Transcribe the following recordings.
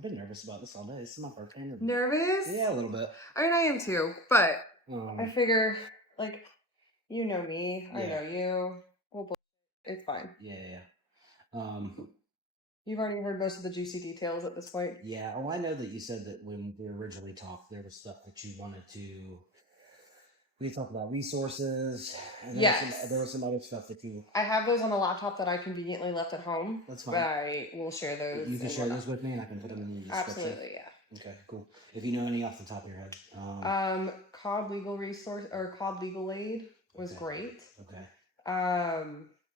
I've been nervous about this all day. This is my first interview. Nervous? Yeah, a little bit. I mean, I am too, but I figure, like, you know me, I know you. Well, it's fine. Yeah. You've already heard most of the juicy details at this point. Yeah. Oh, I know that you said that when we originally talked, there was stuff that you wanted to. We talked about resources, and there was some other stuff that you. I have those on a laptop that I conveniently left at home. That's fine. But I will share those. You can share those with me, and I can put them in the description. Absolutely, yeah. Okay, cool. If you know any off the top of your head. Cobb Legal Resource or Cobb Legal Aid was great. Okay.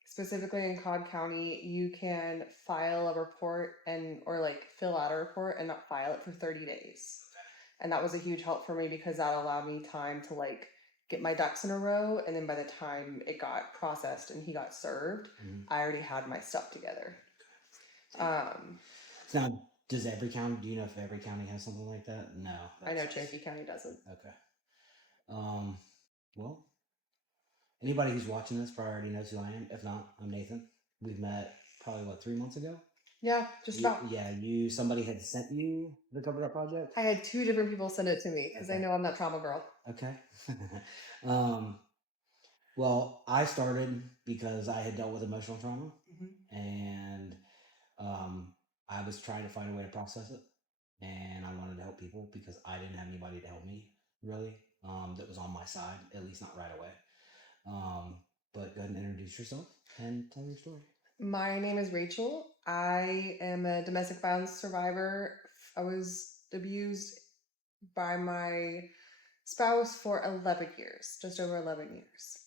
Specifically in Cobb County, you can file a report or like fill out a report and not file it for 30 days. And that was a huge help for me because that allowed me time to like get my ducks in a row. And then by the time it got processed and he got served, I already had my stuff together. Now, do you know if every county has something like that? No. I know Cherokee County doesn't. Okay. Well, anybody who's watching this probably already knows who I am. If not, I'm Nathan. We've met probably, 3 months ago? Yeah, just about. Yeah, somebody had sent you the cover up project? I had 2 different people send it to me because they know I'm that trauma girl. Okay. Well, I started because I had dealt with emotional trauma, and I was trying to find a way to process it, and I wanted to help people because I didn't have anybody to help me, really, that was on my side, at least not right away. But go ahead and introduce yourself and tell your story. My name is Rachel. I am a domestic violence survivor. I was abused by my spouse for 11 years, just over 11 years.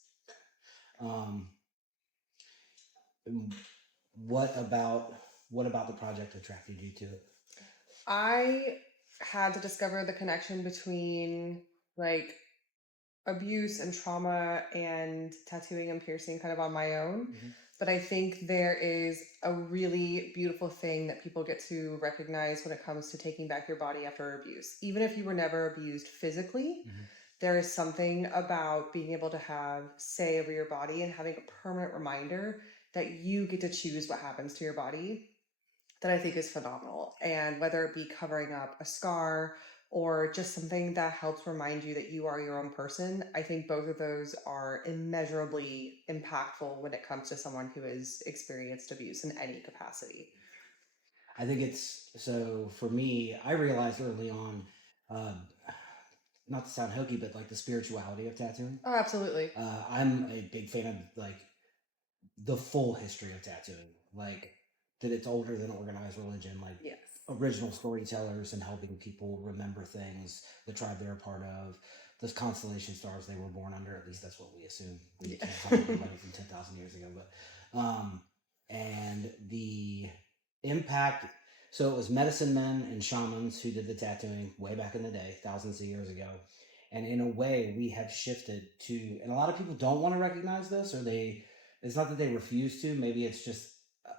What about the project attracted you to it? I had to discover the connection between like abuse and trauma and tattooing and piercing kind of on my own. But I think there is a really beautiful thing that people get to recognize when it comes to taking back your body after abuse. Even if you were never abused physically, there is something about being able to have say over your body and having a permanent reminder that you get to choose what happens to your body that I think is phenomenal. And whether it be covering up a scar or just something that helps remind you that you are your own person, I think both of those are immeasurably impactful when it comes to someone who has experienced abuse in any capacity. I think so for me, I realized early on, not to sound hokey, but like the spirituality of tattooing. Oh, absolutely. I'm a big fan of like the full history of tattooing, like that it's older than organized religion, like original storytellers and helping people remember things, the tribe they're a part of, those constellation stars they were born under. At least that's what we assume. We can't talk about it from 10,000 years ago, but and the impact. So it was medicine men and shamans who did the tattooing way back in the day, thousands of years ago. And in a way, we have shifted to, and a lot of people don't want to recognize this, or it's not that they refuse to, maybe it's just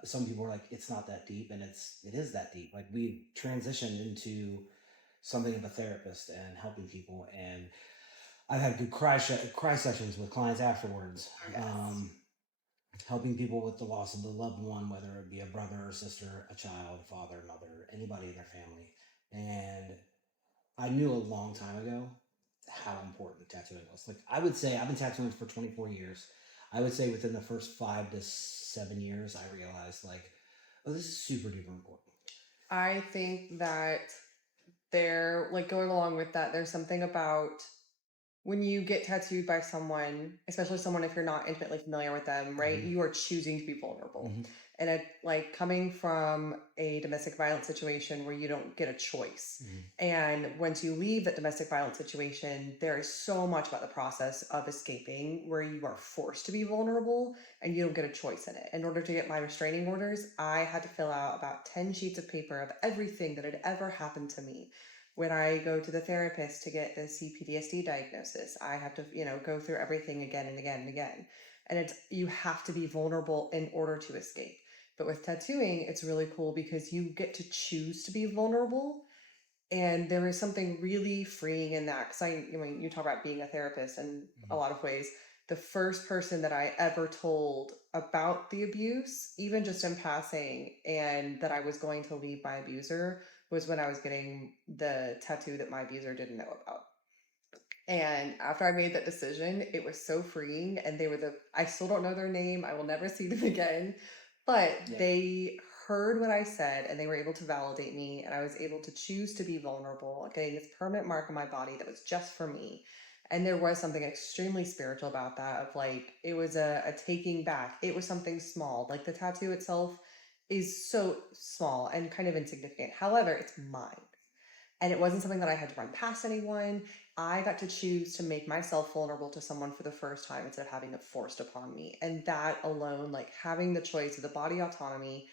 some people are like, it's not that deep, and it is that deep. Like we transitioned into something of a therapist and helping people, and I've had good cry sessions with clients afterwards, helping people with the loss of the loved one, whether it be a brother or sister, a child, father, mother, anybody in their family. And I knew a long time ago how important tattooing was. Like I would say, I've been tattooing for 24 years. I would say within the first 5 to 7 years, I realized like, oh, this is super duper important. I think that going along with that, there's something about when you get tattooed by someone, especially someone if you're not intimately familiar with them, right? You are choosing to be vulnerable. And it like coming from a domestic violence situation where you don't get a choice. And once you leave that domestic violence situation, there is so much about the process of escaping where you are forced to be vulnerable and you don't get a choice in it. In order to get my restraining orders, I had to fill out about 10 sheets of paper of everything that had ever happened to me. When I go to the therapist to get the CPTSD diagnosis, I have to, go through everything again and again and again. And you have to be vulnerable in order to escape. But with tattooing, it's really cool because you get to choose to be vulnerable. And there is something really freeing in that. Because you talk about being a therapist in a lot of ways. the first person that I ever told about the abuse, even just in passing, and that I was going to leave my abuser, was when I was getting the tattoo that my abuser didn't know about. And after I made that decision, it was so freeing. And I still don't know their name. I will never see them again. But they heard what I said and they were able to validate me. And I was able to choose to be vulnerable, getting this permanent mark on my body that was just for me. And there was something extremely spiritual about that, of like, it was a taking back. It was something small. Like the tattoo itself is so small and kind of insignificant. However, it's mine. And it wasn't something that I had to run past anyone. I got to choose to make myself vulnerable to someone for the first time instead of having it forced upon me. And that alone, like having the choice of the body autonomy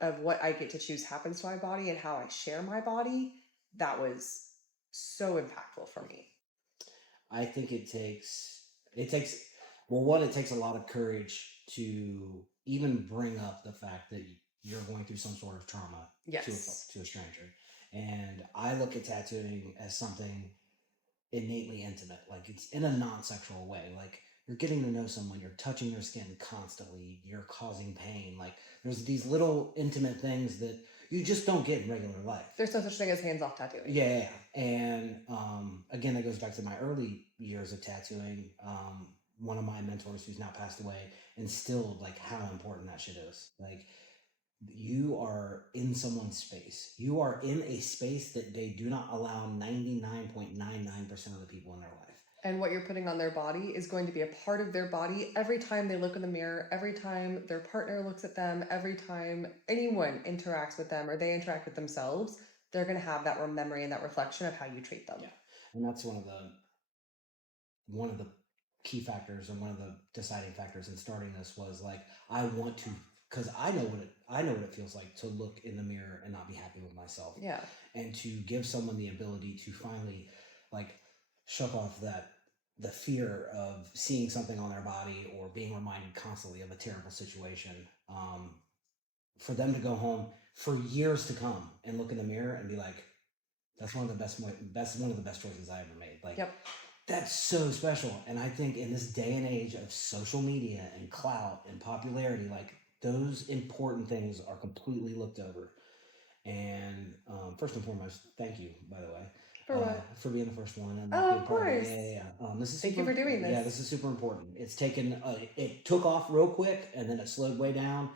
of what I get to choose happens to my body and how I share my body, that was so impactful for me. I think it takes, well, one, it takes a lot of courage to even bring up the fact that you're going through some sort of trauma to a stranger. And I look at tattooing as something innately intimate. Like it's in a non-sexual way. Like you're getting to know someone, you're touching their skin constantly, you're causing pain. Like there's these little intimate things that you just don't get in regular life. There's no such thing as hands-off tattooing. Yeah. And again, that goes back to my early years of tattooing. One of my mentors who's now passed away instilled like how important that shit is. Like you are in someone's space. You are in a space that they do not allow 99.99% of the people in their life. And what you're putting on their body is going to be a part of their body every time they look in the mirror, every time their partner looks at them, every time anyone interacts with them or they interact with themselves, they're going to have that memory and that reflection of how you treat them. Yeah. And that's one of the key factors and one of the deciding factors in starting this was like, I want to, because I know what it feels like to look in the mirror and not be happy with myself. Yeah. And to give someone the ability to finally like shut off the fear of seeing something on their body or being reminded constantly of a terrible situation. For them to go home for years to come and look in the mirror and be like, that's one of the best choices I ever made. Like, yep. That's so special. And I think in this day and age of social media and clout and popularity, like those important things are completely looked over. And first and foremost, thank you, by the way, for being the first one. And of course. Thank you for doing this. Yeah, this is super important. It's taken, it took off real quick and then it slowed way down.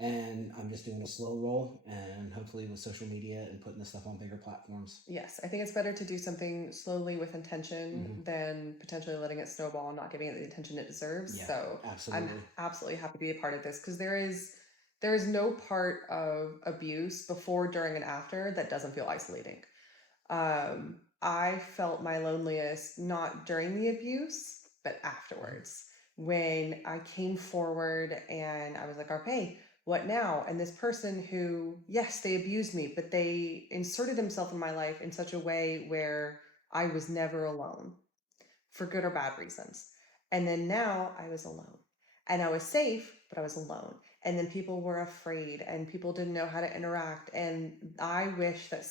And I'm just doing a slow roll, and hopefully with social media and putting this stuff on bigger platforms. Yes, I think it's better to do something slowly with intention than potentially letting it snowball and not giving it the attention it deserves. Yeah, so absolutely. I'm absolutely happy to be a part of this because there is no part of abuse before, during, and after that doesn't feel isolating. I felt my loneliest not during the abuse, but afterwards. When I came forward and I was like, okay, what now? And this person who, yes, they abused me, but they inserted themselves in my life in such a way where I was never alone, for good or bad reasons. And then now I was alone. And I was safe, but I was alone. And then people were afraid and people didn't know how to interact. And I wish that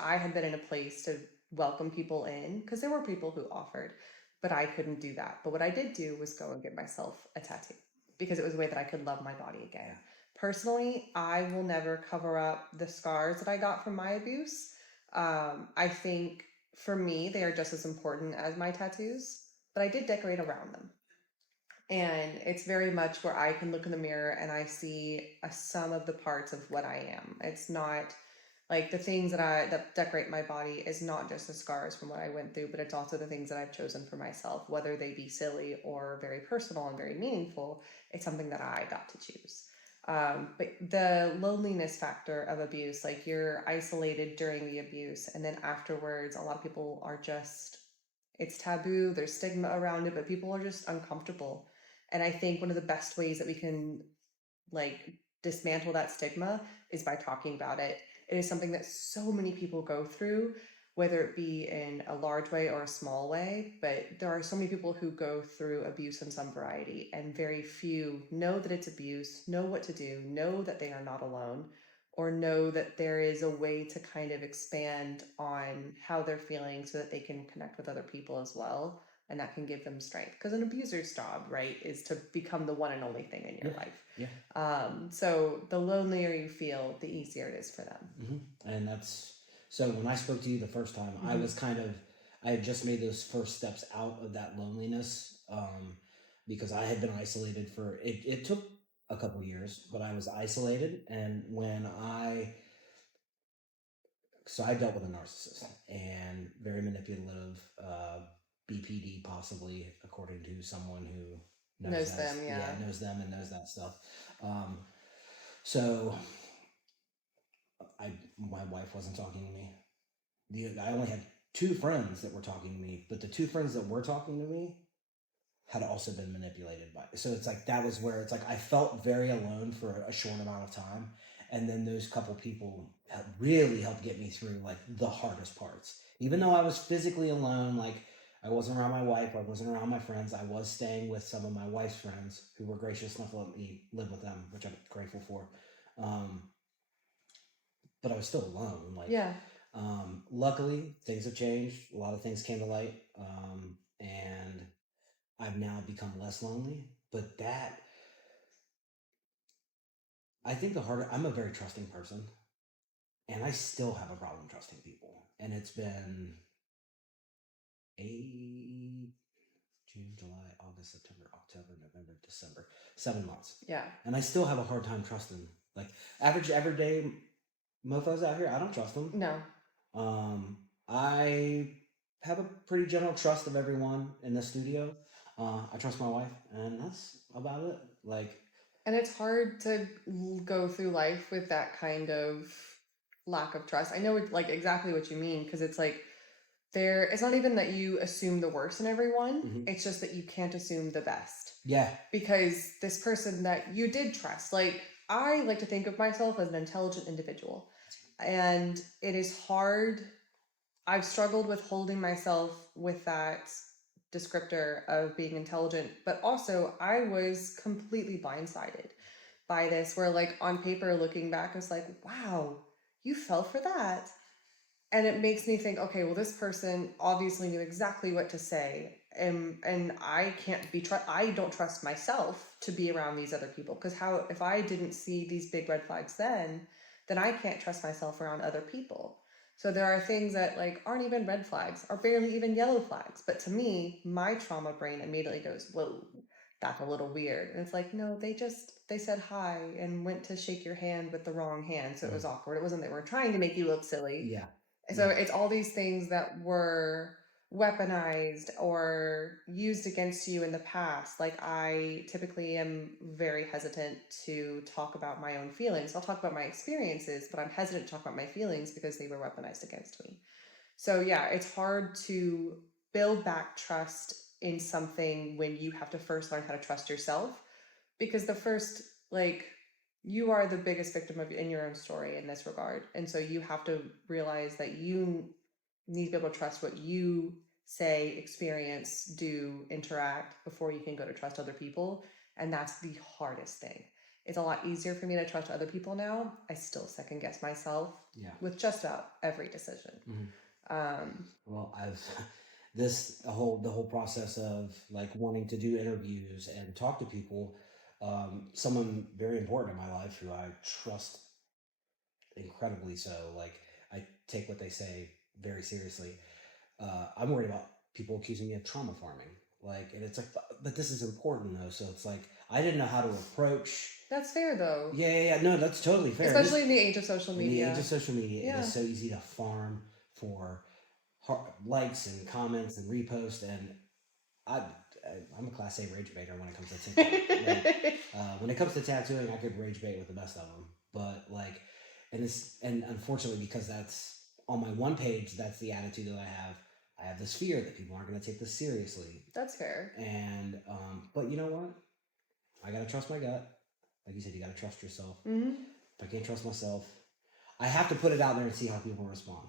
I had been in a place to welcome people in, because there were people who offered, but I couldn't do that. But what I did do was go and get myself a tattoo, because it was a way that I could love my body again. Personally, I will never cover up the scars that I got from my abuse. I think for me, they are just as important as my tattoos, but I did decorate around them. And it's very much where I can look in the mirror and I see a sum of the parts of what I am. It's not like the things that decorate my body is not just the scars from what I went through, but it's also the things that I've chosen for myself, whether they be silly or very personal and very meaningful. It's something that I got to choose. But the loneliness factor of abuse, like you're isolated during the abuse, and then afterwards, a lot of people are just, it's taboo, there's stigma around it, but people are just uncomfortable. And I think one of the best ways that we can like dismantle that stigma is by talking about it. It is something that so many people go through, whether it be in a large way or a small way, but there are so many people who go through abuse in some variety, and very few know that it's abuse, know what to do, know that they are not alone, or know that there is a way to kind of expand on how they're feeling so that they can connect with other people as well. and that can give them strength, because an abuser's job, right, is to become the one and only thing in your life. So the lonelier you feel, the easier it is for them. And so when I spoke to you the first time, I was I had just made those first steps out of that loneliness, because I had been isolated it took a couple years, but I was isolated. And so I dealt with a narcissist, and very manipulative, BPD possibly, according to someone who knows them, knows them and knows that stuff. So my wife wasn't talking to me. I only had 2 friends that were talking to me, but the 2 friends that were talking to me had also been manipulated by. So it's like, that was where it's like I felt very alone for a short amount of time. And then those couple people really helped get me through like the hardest parts. Even though I was physically alone, like I wasn't around my wife, I wasn't around my friends, I was staying with some of my wife's friends who were gracious enough to let me live with them, which I'm grateful for. But I was still alone. Like, luckily, things have changed. A lot of things came to light, and I've now become less lonely. But I think I'm a very trusting person, and I still have a problem trusting people. And it's been June, July, August, September, October, November, December, 7 months. And I still have a hard time trusting. Like, average everyday mofos out here, I don't trust them. No. I have a pretty general trust of everyone in the studio. I trust my wife, and that's about it. Like, and it's hard to go through life with that kind of lack of trust. I know like exactly what you mean, because it's like it's not even that you assume the worst in everyone. It's just that you can't assume the best. Because this person that you did trust, like, I like to think of myself as an intelligent individual, and it is hard. I've struggled with holding myself with that descriptor of being intelligent, but also I was completely blindsided by this, where like on paper, looking back, I was like, wow, you fell for that. And it makes me think, okay, well, this person obviously knew exactly what to say. And I can't I don't trust myself to be around these other people, because if I didn't see these big red flags then I can't trust myself around other people. So there are things that like aren't even red flags, are barely even yellow flags. But to me, my trauma brain immediately goes, whoa, that's a little weird. And it's like, no, they said hi and went to shake your hand with the wrong hand. So it was awkward. It wasn't they were trying to make you look silly. So it's all these things that were weaponized or used against you in the past. Like, I typically am very hesitant to talk about my own feelings. I'll talk about my experiences, but I'm hesitant to talk about my feelings because they were weaponized against me. So yeah, it's hard to build back trust in something when you have to first learn how to trust yourself, because you are the biggest victim in your own story in this regard. And so you have to realize that you need to be able to trust what you say, experience, do, interact before you can go to trust other people. And that's the hardest thing. It's a lot easier for me to trust other people now. I still second guess myself with just about every decision. Well, the whole process of like wanting to do interviews and talk to people, someone very important in my life who I trust incredibly so, like I take what they say very seriously. I'm worried about people accusing me of trauma farming, like, and it's like, but this is important though. So it's like, I didn't know how to approach. That's fair though. Yeah. No, that's totally fair. Especially in the age of social media. It is so easy to farm for likes and comments and reposts, and I'm a class A rage baiter when it comes to TikTok. When it comes to tattooing, I could rage bait with the best of them, but like, and unfortunately, because that's on my one page, that's the attitude that I have this fear that people aren't going to take this seriously. That's fair. And but you know what? I gotta trust my gut. Like you said, you gotta trust yourself. If I can't trust myself, I have to put it out there and see how people respond.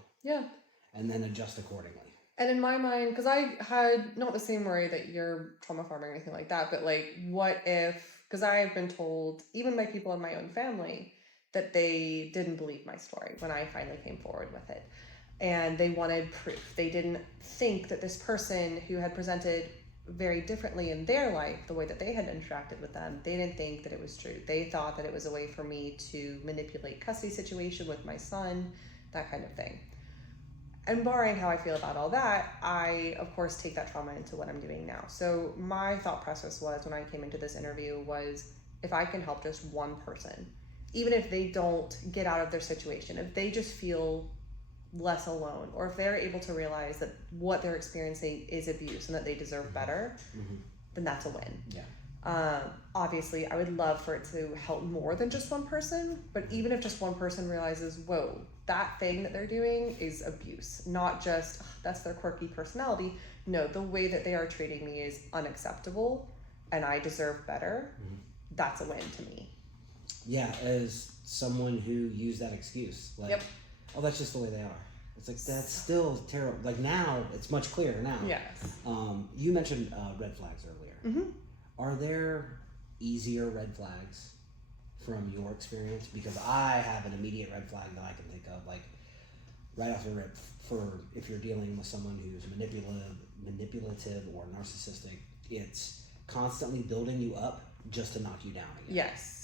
And then adjust accordingly. And in my mind, because I had not the same worry that you're trauma farming or anything like that, but like, what if, because I have been told, even by people in my own family, that they didn't believe my story when I finally came forward with it. and they wanted proof. They didn't think that this person who had presented very differently in their life, the way that they had interacted with them, they didn't think that it was true. They thought that it was a way for me to manipulate custody situation with my son, that kind of thing. And barring how I feel about all that, I, of course, take that trauma into what I'm doing now. So my thought process was, when I came into this interview, was if I can help just one person, even if they don't get out of their situation, if they just feel less alone, or if they're able to realize that what they're experiencing is abuse and that they deserve better, then that's a win. Yeah. Obviously, I would love for it to help more than just one person, but even if just one person realizes, whoa, that thing that they're doing is abuse, not just that's their quirky personality. No, the way that they are treating me is unacceptable and I deserve better. That's a win to me. Yeah, as someone who used that excuse, like, yep. Oh, that's just the way they are. It's like, that's still terrible. Like, now it's much clearer now. Yes. You mentioned red flags earlier. Are there easier red flags from your experience? Because I have an immediate red flag that I can think of, like right off the rip, for if you're dealing with someone who's manipulative or narcissistic, it's constantly building you up just to knock you down again. Yes.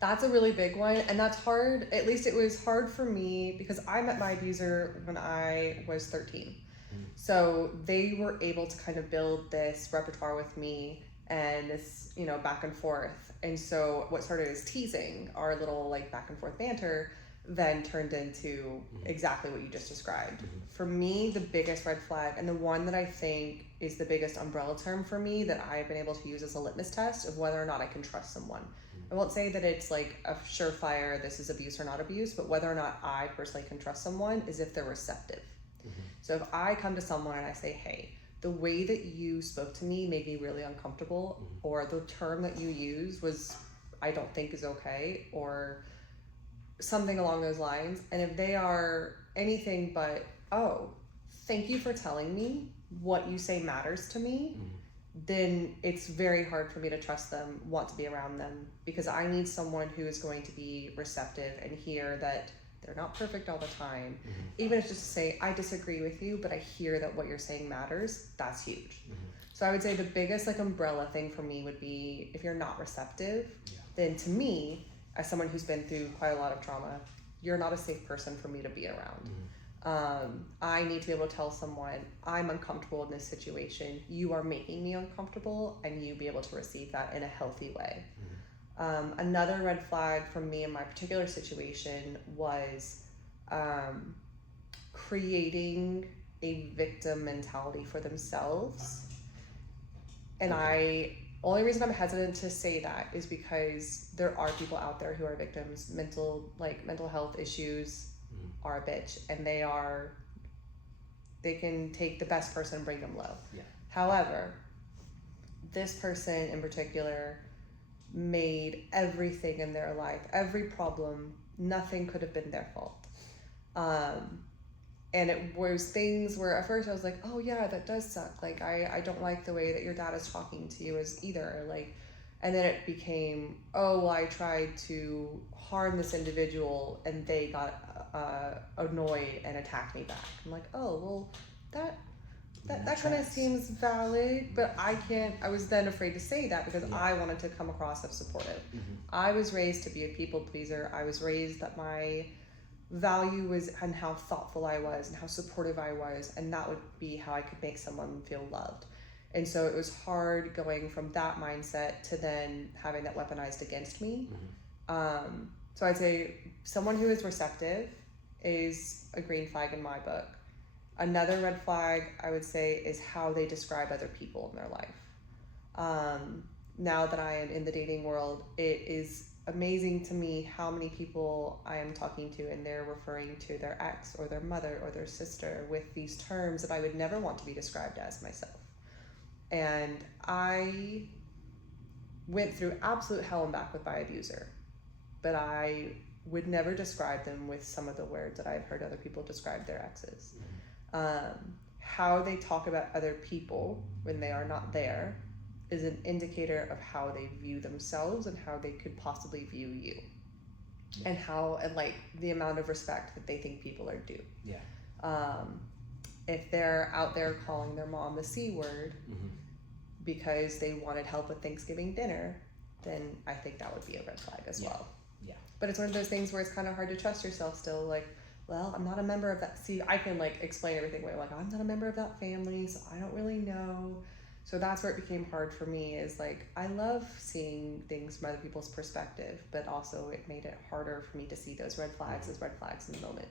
That's a really big one, and that's hard. At least it was hard for me because I met my abuser when I was 13. So they were able to kind of build this repertoire with me and this, back and forth. And so what started as teasing, our little like back and forth banter, then turned into exactly what you just described. For me, the biggest red flag, and the one that I think is the biggest umbrella term for me that I've been able to use as a litmus test of whether or not I can trust someone. I won't say that it's like a surefire, this is abuse or not abuse, but whether or not I personally can trust someone is if they're receptive. So if I come to someone and I say, hey, the way that you spoke to me made me really uncomfortable, or the term that you used was, I don't think is okay, or something along those lines. And if they are anything but, oh, thank you for telling me what you say matters to me, then it's very hard for me to trust them, want to be around them, because I need someone who is going to be receptive and hear that they're not perfect all the time. Even if it's just to say, I disagree with you, but I hear that what you're saying matters, that's huge. So I would say the biggest like umbrella thing for me would be if you're not receptive, then to me, as someone who's been through quite a lot of trauma, you're not a safe person for me to be around. I need to be able to tell someone, I'm uncomfortable in this situation, you are making me uncomfortable, and you be able to receive that in a healthy way. Another red flag for me in my particular situation was creating a victim mentality for themselves. And only reason I'm hesitant to say that is because there are people out there who are victims. Mental health issues are a bitch, and they can take the best person and bring them low. However, this person in particular made everything in their life, every problem, nothing could have been their fault. And it was things where at first I was like, oh yeah, that does suck. Like, I don't like the way that your dad is talking to you as either. Like, and then it became, oh, well, I tried to harm this individual and they got annoyed and attacked me back. I'm like, oh, well, that kind of seems valid, but I was then afraid to say that because I wanted to come across as supportive. I was raised to be a people pleaser. I was raised that my value was and how thoughtful I was and how supportive I was, and that would be how I could make someone feel loved. And so it was hard going from that mindset to then having that weaponized against me. So I'd say someone who is receptive is a green flag in my book. Another red flag I would say is how they describe other people in their life. Now that I am in the dating world, it is amazing to me how many people I am talking to and they're referring to their ex or their mother or their sister with these terms that I would never want to be described as myself. And I went through absolute hell and back with my abuser, but I would never describe them with some of the words that I've heard other people describe their exes. How they talk about other people when they are not there is an indicator of how they view themselves and how they could possibly view you, and like the amount of respect that they think people are due. If they're out there calling their mom the C word because they wanted help with Thanksgiving dinner, then I think that would be a red flag as well. Yeah. But it's one of those things where it's kind of hard to trust yourself still. Like, well, I'm not a member of that. See, I can like explain everything away. Like, I'm not a member of that family, so I don't really know. So that's where it became hard for me, is like, I love seeing things from other people's perspective, but also it made it harder for me to see those red flags as red flags in the moment.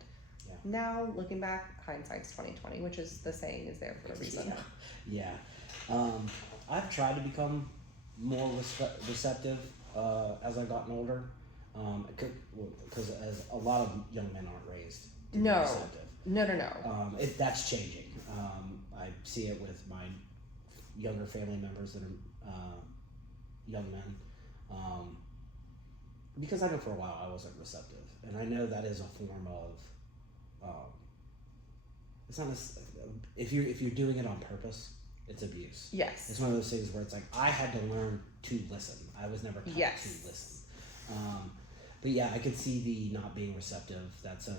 Yeah. Now, looking back, hindsight's 2020, which is the saying is there for a reason. Yeah. I've tried to become more receptive as I've gotten older, because as a lot of young men aren't raised to be receptive. No. That's changing. I see it with my younger family members that are young men, because I know for a while I wasn't receptive, and I know that is a form of it's not if you're doing it on purpose, it's abuse. Yes. It's one of those things where it's like, I had to learn to listen. I was never taught to listen. But yeah, I could see the not being receptive. That's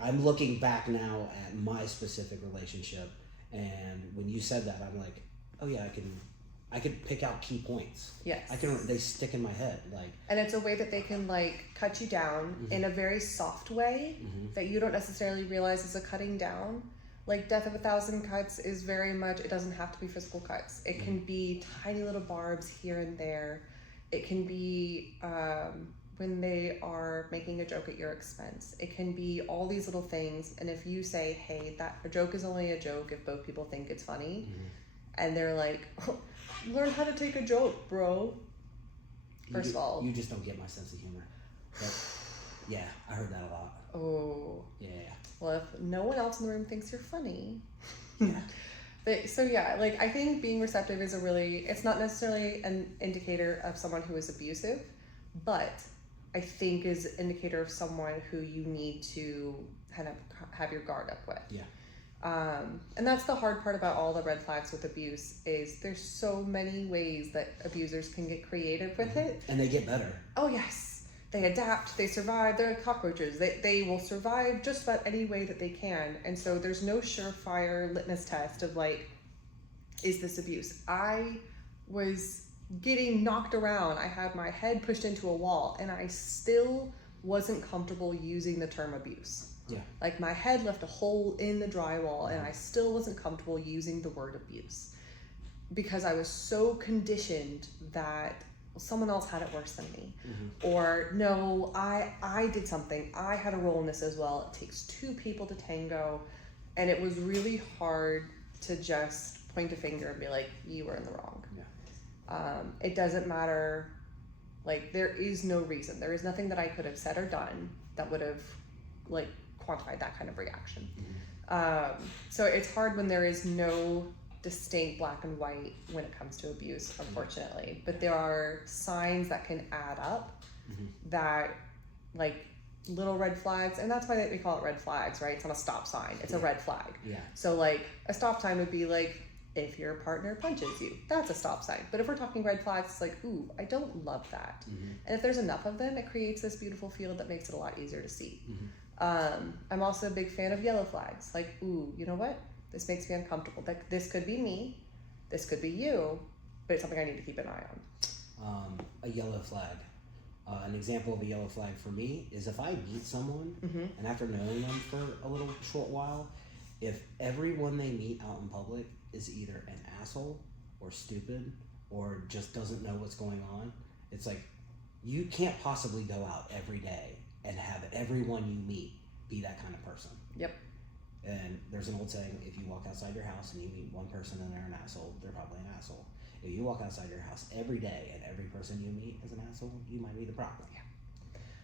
I'm looking back now at my specific relationship, and when you said that, I'm like, oh yeah, I could pick out key points. Yes. They stick in my head. And it's a way that they can like cut you down in a very soft way that you don't necessarily realize is a cutting down. Like Death of a Thousand Cuts is very much, it doesn't have to be physical cuts. It can be tiny little barbs here and there. It can be when they are making a joke at your expense. It can be all these little things. And if you say, hey, that a joke is only a joke if both people think it's funny, and they're like, oh, learn how to take a joke, bro. First of all, you just don't get my sense of humor. But yeah, I heard that a lot. Oh. Yeah. Well, if no one else in the room thinks you're funny. Yeah. So yeah, like I think being receptive is it's not necessarily an indicator of someone who is abusive, but I think is an indicator of someone who you need to kind of have your guard up with. Yeah. And that's the hard part about all the red flags with abuse, is there's so many ways that abusers can get creative with it. And they get better. Oh yes. They adapt, they survive, they're like cockroaches. They will survive just about any way that they can. And so there's no surefire litmus test of like, is this abuse? I was getting knocked around. I had my head pushed into a wall and I still wasn't comfortable using the term abuse. Yeah. Like my head left a hole in the drywall and I still wasn't comfortable using the word abuse because I was so conditioned that someone else had it worse than me. Or no, I did something. I had a role in this as well. It takes two people to tango. And it was really hard to just point a finger and be like, you were in the wrong. Yeah. It doesn't matter. Like, there is no reason. There is nothing that I could have said or done that would have like quantified that kind of reaction. So it's hard when there is no distinct black and white when it comes to abuse, unfortunately. But there are signs that can add up that, like, little red flags, and that's why we call it red flags, right? It's not a stop sign, it's a red flag. Yeah. So like a stop sign would be like if your partner punches you, that's a stop sign. But if we're talking red flags, it's like, ooh, I don't love that. And if there's enough of them, it creates this beautiful field that makes it a lot easier to see. I'm also a big fan of yellow flags. Like, ooh, you know what? This makes me uncomfortable. Like, this could be me, this could be you, but it's something I need to keep an eye on. A yellow flag. An example of a yellow flag for me is if I meet someone and after knowing them for a little short while, if everyone they meet out in public is either an asshole or stupid or just doesn't know what's going on, it's like, you can't possibly go out every day and have everyone you meet be that kind of person. Yep. And there's an old saying, if you walk outside your house and you meet one person and they're an asshole, they're probably an asshole. If you walk outside your house every day and every person you meet is an asshole, you might be the problem. Yeah.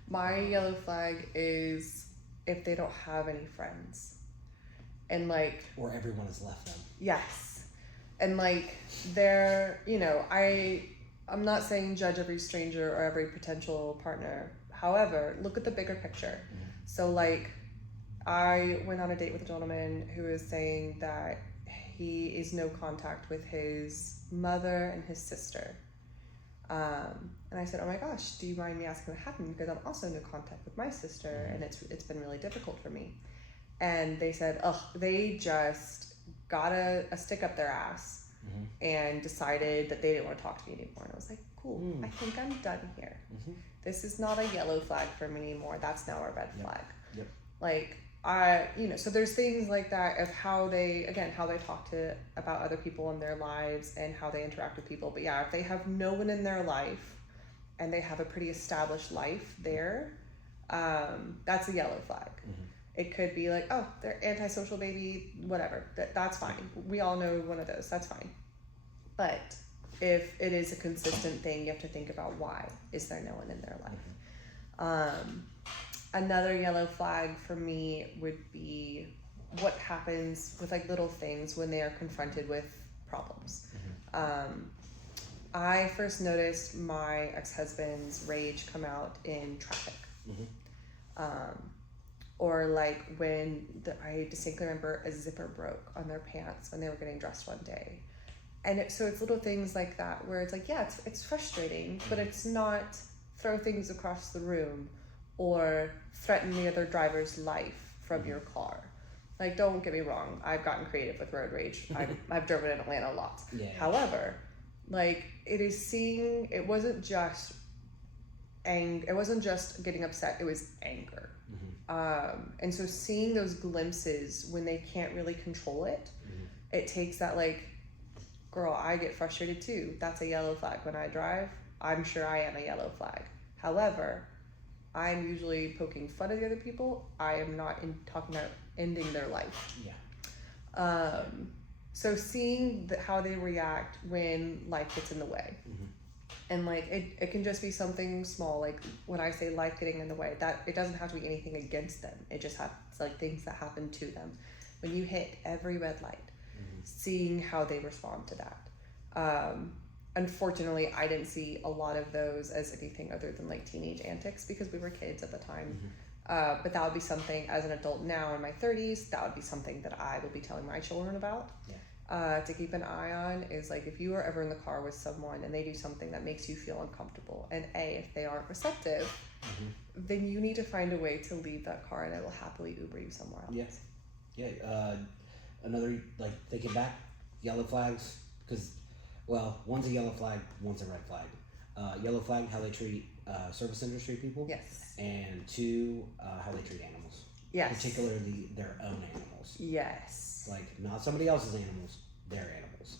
My yellow flag is if they don't have any friends. And like... Or everyone has left them. Yes. And like, they're, you know, I'm not saying judge every stranger or every potential partner. However, look at the bigger picture. So like, I went on a date with a gentleman who was saying that he is no contact with his mother and his sister. And I said, oh my gosh, do you mind me asking what happened? Because I'm also no contact with my sister and it's been really difficult for me. and they said, they just got a stick up their ass and decided that they didn't want to talk to me anymore. And I was like, cool, I think I'm done here. This is not a yellow flag for me anymore. That's now a red flag. Like, so there's things like that of how they talk about other people in their lives and how they interact with people. But yeah, if they have no one in their life and they have a pretty established life there, that's a yellow flag. It could be like, oh, they're antisocial baby, whatever. That's fine. We all know one of those. That's fine. But if it is a consistent thing, you have to think about why is there no one in their life. Another yellow flag for me would be what happens with like little things when they are confronted with problems. I first noticed my ex-husband's rage come out in traffic. Or like when I distinctly remember a zipper broke on their pants when they were getting dressed one day. And so it's little things like that where it's like, yeah, it's frustrating, but it's not throw things across the room or threaten the other driver's life from your car. Like, don't get me wrong, I've gotten creative with road rage. I've driven in Atlanta a lot. However, like, it wasn't just getting upset, it was anger. And so seeing those glimpses when they can't really control it, it takes that like, girl, I get frustrated too. That's a yellow flag. When I drive, I'm sure I am a yellow flag. However, I'm usually poking fun at the other people. I am not talking about ending their life. So seeing how they react when life gets in the way. And like, it can just be something small. Like when I say life getting in the way, that it doesn't have to be anything against them. It just has like things that happen to them. When you hit every red light, seeing how they respond to that. Unfortunately, I didn't see a lot of those as anything other than like teenage antics because we were kids at the time. But that would be something as an adult now in my 30s, that would be something that I would be telling my children about. To keep an eye on is like if you are ever in the car with someone and they do something that makes you feel uncomfortable, and if they aren't receptive, then you need to find a way to leave that car and it will happily Uber you somewhere else. Another, like, thinking back, yellow flags, because, well, one's a yellow flag, one's a red flag. Yellow flag, how they treat service industry people. And two, how they treat animals. Particularly their own animals. Like, not somebody else's animals, their animals.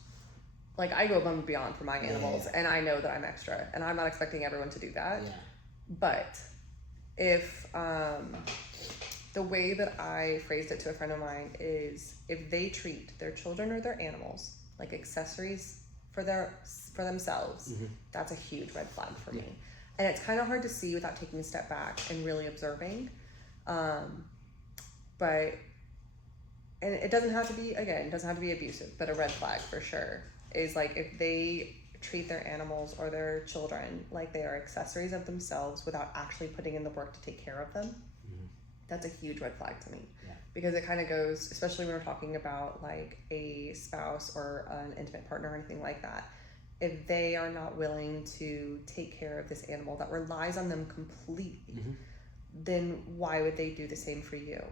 Like, I go above and beyond for my animals, and I know that I'm extra, and I'm not expecting everyone to do that. But if, the way that I phrased it to a friend of mine is if they treat their children or their animals like accessories for themselves, that's a huge red flag for me. And it's kind of hard to see without taking a step back and really observing. And it doesn't have to be, again, it doesn't have to be abusive, but a red flag for sure is like if they treat their animals or their children like they are accessories of themselves without actually putting in the work to take care of them. That's a huge red flag to me. Because it kind of goes, especially when we're talking about like a spouse or an intimate partner or anything like that, if they are not willing to take care of this animal that relies on them completely, then why would they do the same for you?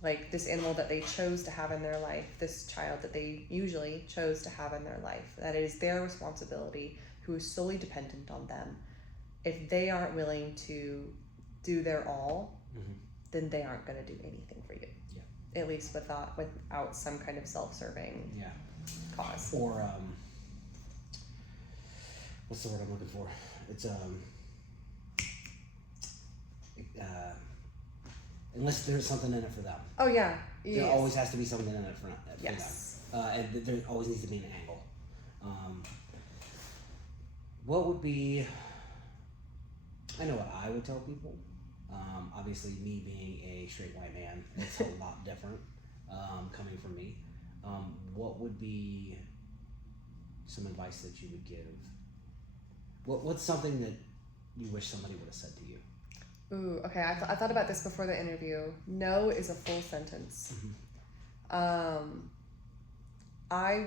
Like this animal that they chose to have in their life, this child that they usually chose to have in their life, that it is their responsibility, who is solely dependent on them. If they aren't willing to do their all, then they aren't going to do anything for you. At least without some kind of self-serving cause. Or what's the word I'm looking for? It's unless there's something in it for them. There always has to be something in it for them. And there always needs to be an angle. What would be? I know what I would tell people. Obviously, me being a straight white man, it's a lot different coming from me. What would be some advice that you would give? What's something that you wish somebody would have said to you? Ooh, okay. I thought about this before the interview. No is a full sentence. I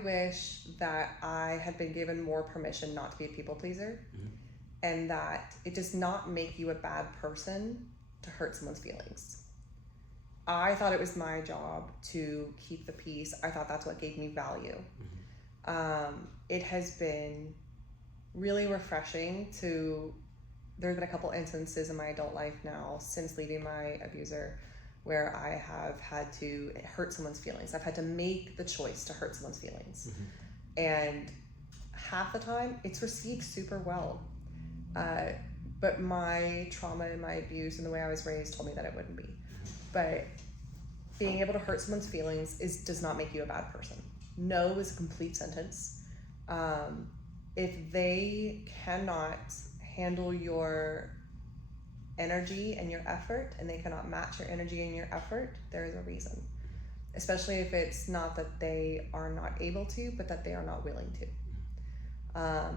wish that I had been given more permission not to be a people pleaser, and that it does not make you a bad person to hurt someone's feelings. I thought it was my job to keep the peace. I thought that's what gave me value. It has been really refreshing there have been a couple instances in my adult life now since leaving my abuser where I have had to hurt someone's feelings. I've had to make the choice to hurt someone's feelings. And half the time it's received super well. But my trauma and my abuse and the way I was raised told me that it wouldn't be. But being able to hurt someone's feelings does not make you a bad person. No is a complete sentence. If they cannot handle your energy and your effort, and they cannot match your energy and your effort, there is a reason. Especially if it's not that they are not able to, but that they are not willing to.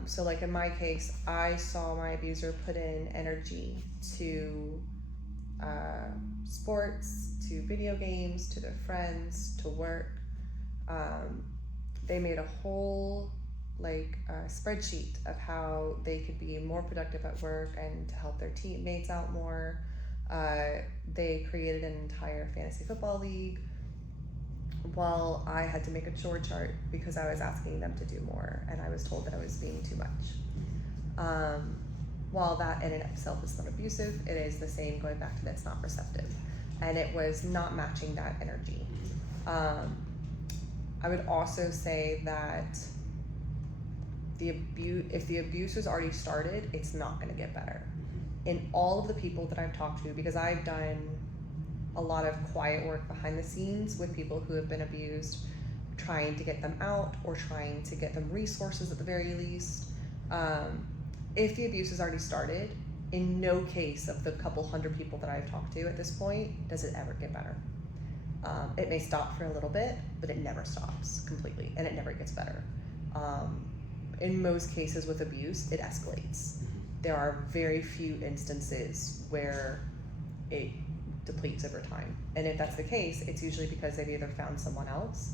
So like in my case, I saw my abuser put in energy to sports, to video games, to their friends, to work. They made a whole spreadsheet of how they could be more productive at work and to help their teammates out more. They created an entire fantasy football league while I had to make a chore chart because I was asking them to do more and I was told that I was being too much. While that in and of itself is not abusive, it is the same going back to that's not receptive. And it was not matching that energy. I would also say that if the abuse was already started, it's not going to get better. In all of the people that I've talked to, because I've done a lot of quiet work behind the scenes with people who have been abused, trying to get them out or trying to get them resources at the very least. If the abuse has already started, in no case of the couple hundred people that I've talked to at this point does it ever get better. It may stop for a little bit, but it never stops completely, and it never gets better. In most cases with abuse, it escalates. There are very few instances where it depletes over time. And if that's the case, it's usually because they've either found someone else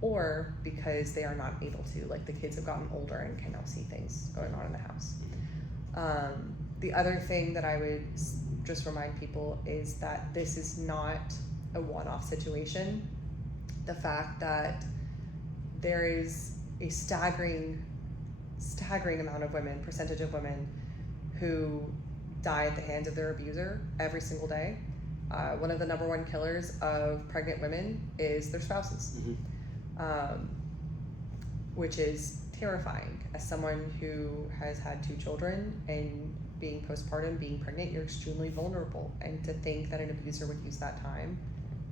or because they are not able to. Like the kids have gotten older and can now see things going on in the house. The other thing that I would just remind people is that this is not a one-off situation. The fact that there is a staggering amount of women, percentage of women who die at the hands of their abuser every single day. One of the number one killers of pregnant women is their spouses, which is terrifying. As someone who has had 2 children and being postpartum, being pregnant, you're extremely vulnerable. And to think that an abuser would use that time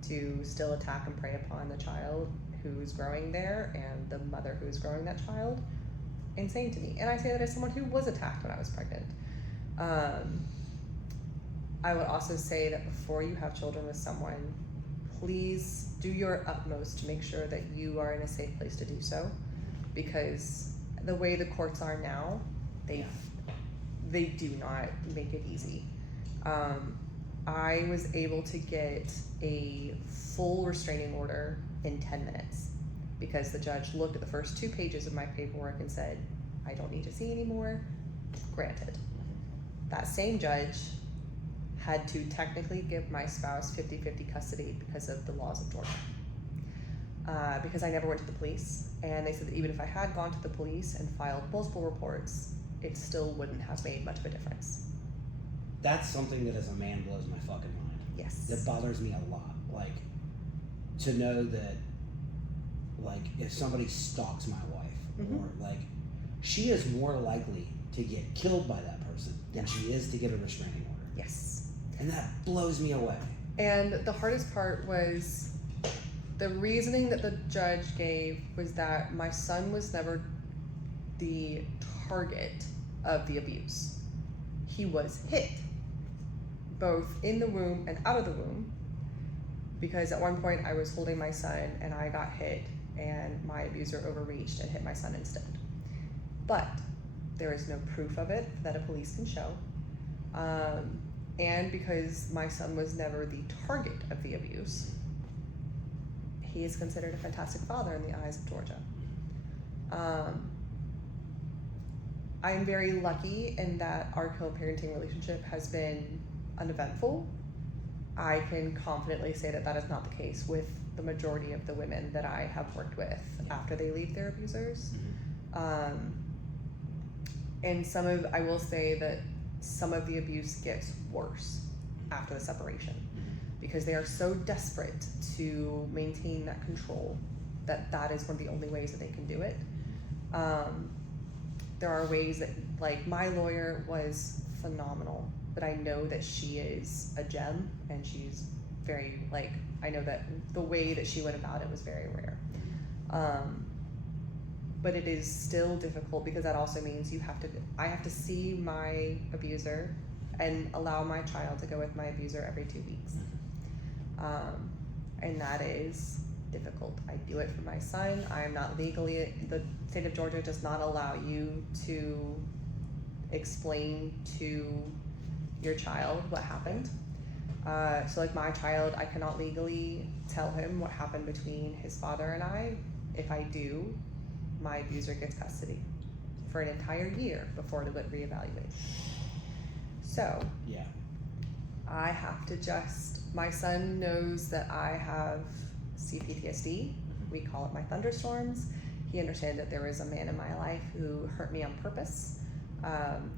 to still attack and prey upon the child who's growing there and the mother who's growing that child, insane to me. And I say that as someone who was attacked when I was pregnant. I would also say that before you have children with someone, please do your utmost to make sure that you are in a safe place to do so, because the way the courts are now, they do not make it easy. I was able to get a full restraining order in 10 minutes because the judge looked at the first 2 pages of my paperwork and said, I don't need to see anymore. Granted. That same judge had to technically give my spouse 50-50 custody because of the laws of Georgia. Because I never went to the police, and they said that even if I had gone to the police and filed multiple reports, it still wouldn't have made much of a difference. That's something that as a man blows my fucking mind. Yes. It bothers me a lot. Like, to know that, like, if somebody stalks my wife, or, like, she is more likely to get killed by that person than she is to get a restraining order. Yes. And that blows me away. And the hardest part was the reasoning that the judge gave was that my son was never the target of the abuse. He was hit, both in the womb and out of the womb, because at one point I was holding my son and I got hit and my abuser overreached and hit my son instead. But there is no proof of it that a police can show. And because my son was never the target of the abuse, he is considered a fantastic father in the eyes of Georgia. I'm very lucky in that our co-parenting relationship has been uneventful. I can confidently say that that is not the case with the majority of the women that I have worked with after they leave their abusers. And I will say that some of the abuse gets worse after the separation because they are so desperate to maintain that control that is one of the only ways that they can do it. There are ways that, like, my lawyer was phenomenal, but I know that she is a gem, and she's very, like, I know that the way that she went about it was very rare. But it is still difficult because that also means I have to see my abuser and allow my child to go with my abuser every 2 weeks. And that is difficult. I do it for my son. I am not legally, the state of Georgia does not allow you to explain to your child what happened. So like my child, I cannot legally tell him what happened between his father and I. If I do, my abuser gets custody for an entire year before to reevaluate. So yeah, I have to my son knows that I have CPTSD. We call it my thunderstorms. He understands that there is a man in my life who hurt me on purpose.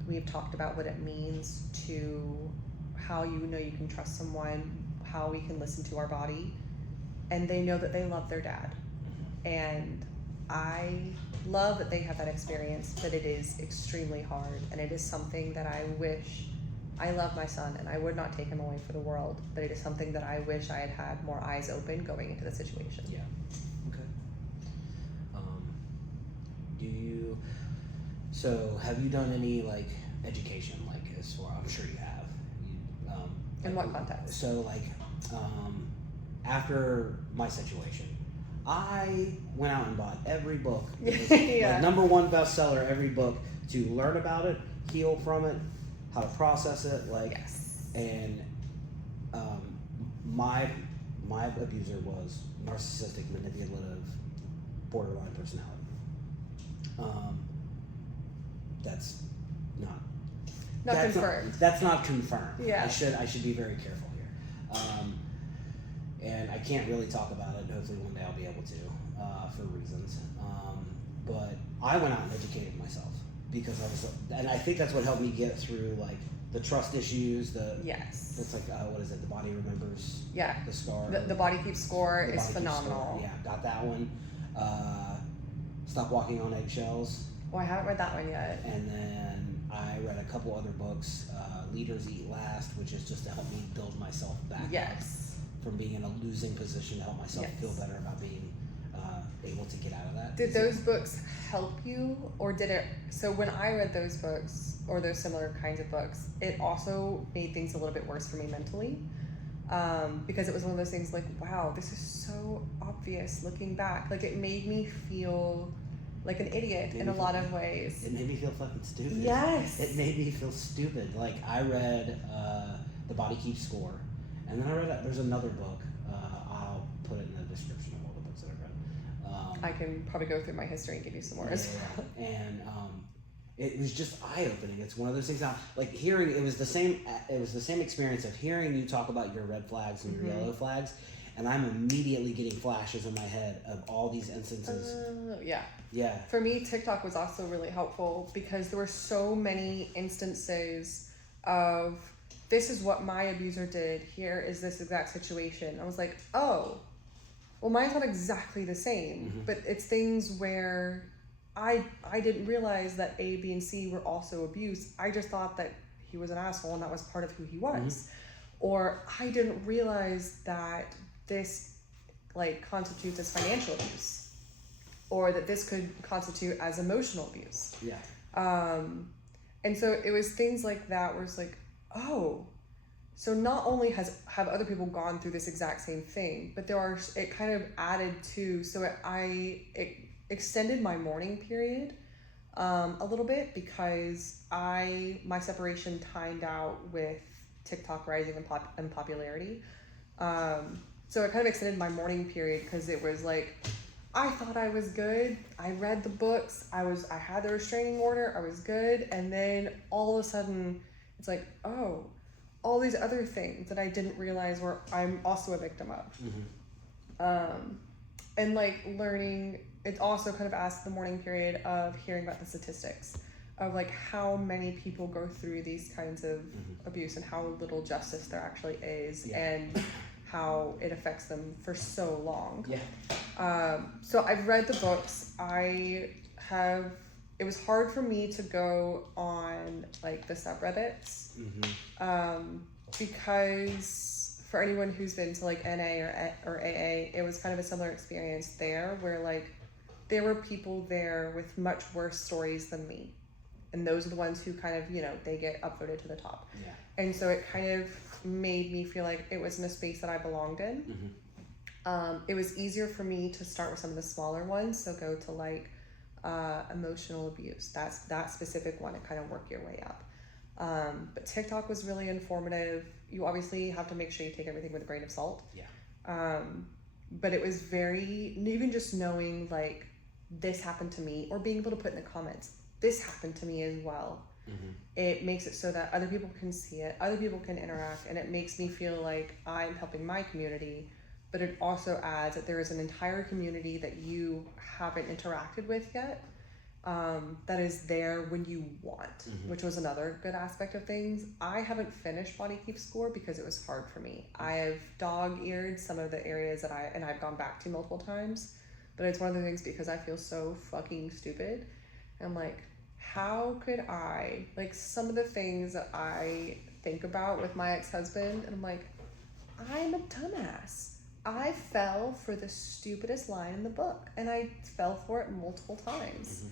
We have talked about what it means to how you know you can trust someone, how we can listen to our body, and they know that they love their dad. And I love that they have that experience, but it is extremely hard, and it is something that I love my son, and I would not take him away for the world, but it is something that I wish I had had more eyes open going into the situation. Yeah. Okay. So have you done any, like, education, like, as far, I'm sure you have. In what context? So, like, after my situation, I went out and bought every book. Yeah. Like, #1 bestseller, every book, to learn about it, heal from it, how to process it, like, yes. And my abuser was narcissistic, manipulative, borderline personality. That's confirmed. That's not confirmed. Yeah. I should be very careful here. And I can't really talk about it. Hopefully one day I'll be able to, for reasons. But I went out and educated myself because and I think that's what helped me get through, like, the trust issues. Yes. It's like, what is it? The Body Remembers. Yeah. The Scar. The Body Keeps Score is phenomenal. Yeah, got that one. Stop Walking on Eggshells. Oh, I haven't read that one yet. And then I read a couple other books. Leaders Eat Last, which is just to help me build myself back up from being in a losing position, to help myself feel better about being able to get out of that. Did those books help you, or did it? So when I read those books, or those similar kinds of books, it also made things a little bit worse for me mentally, because it was one of those things like, wow, this is so obvious looking back. Like, it made me feel like an idiot in a lot of ways. It made me feel fucking stupid. Yes. It made me feel stupid. Like, I read The Body Keeps Score, and then I read, there's another book, I'll put it in the description of all the books that I've read. I can probably go through my history and give you some more as well. And it was just eye-opening. It's one of those things. Like, hearing, it was the same experience of hearing you talk about your red flags and your yellow flags, and I'm immediately getting flashes in my head of all these instances. Yeah. For me, TikTok was also really helpful because there were so many instances of, this is what my abuser did, here is this exact situation. I was like, oh, well, mine's not exactly the same, but it's things where I didn't realize that A, B, and C were also abuse. I just thought that he was an asshole and that was part of who he was. Or I didn't realize that this, like, constitutes as financial abuse, or that this could constitute as emotional abuse. Yeah. And so it was things like that where it's like, oh, so not only have other people gone through this exact same thing, but it kind of added to, so it extended my mourning period a little bit because my separation timed out with TikTok rising in popularity. So it kind of extended my mourning period because it was like, I thought I was good. I read the books. I had the restraining order. I was good. And then all of a sudden it's like, oh, all these other things that I didn't realize I'm also a victim of. And like learning, it also kind of adds to the mourning period of hearing about the statistics of like how many people go through these kinds of abuse and how little justice there actually is, and how it affects them for so long. So I've read the books. It was hard for me to go on like the subreddits, because for anyone who's been to like NA or AA, it was kind of a similar experience there, where like there were people there with much worse stories than me, and those are the ones who kind of, you know, they get upvoted to the top. And so it kind of made me feel like it wasn't a space that I belonged in. It was easier for me to start with some of the smaller ones, so go to like emotional abuse, that specific one, and kind of work your way up. But TikTok was really informative. You obviously have to make sure you take everything with a grain of salt. But it was very, even just knowing like this happened to me, or being able to put in the comments, this happened to me as well. It makes it so that other people can see it, other people can interact, and it makes me feel like I'm helping my community. But it also adds that there is an entire community that you haven't interacted with yet, that is there when you want, which was another good aspect of things. I haven't finished Body Keep Score because it was hard for me. I have dog-eared some of the areas that I've gone back to multiple times, but it's one of the things because I feel so fucking stupid. I'm like, how could I, like some of the things that I think about with my ex-husband, and I'm like, I'm a dumbass. I fell for the stupidest line in the book, and I fell for it multiple times.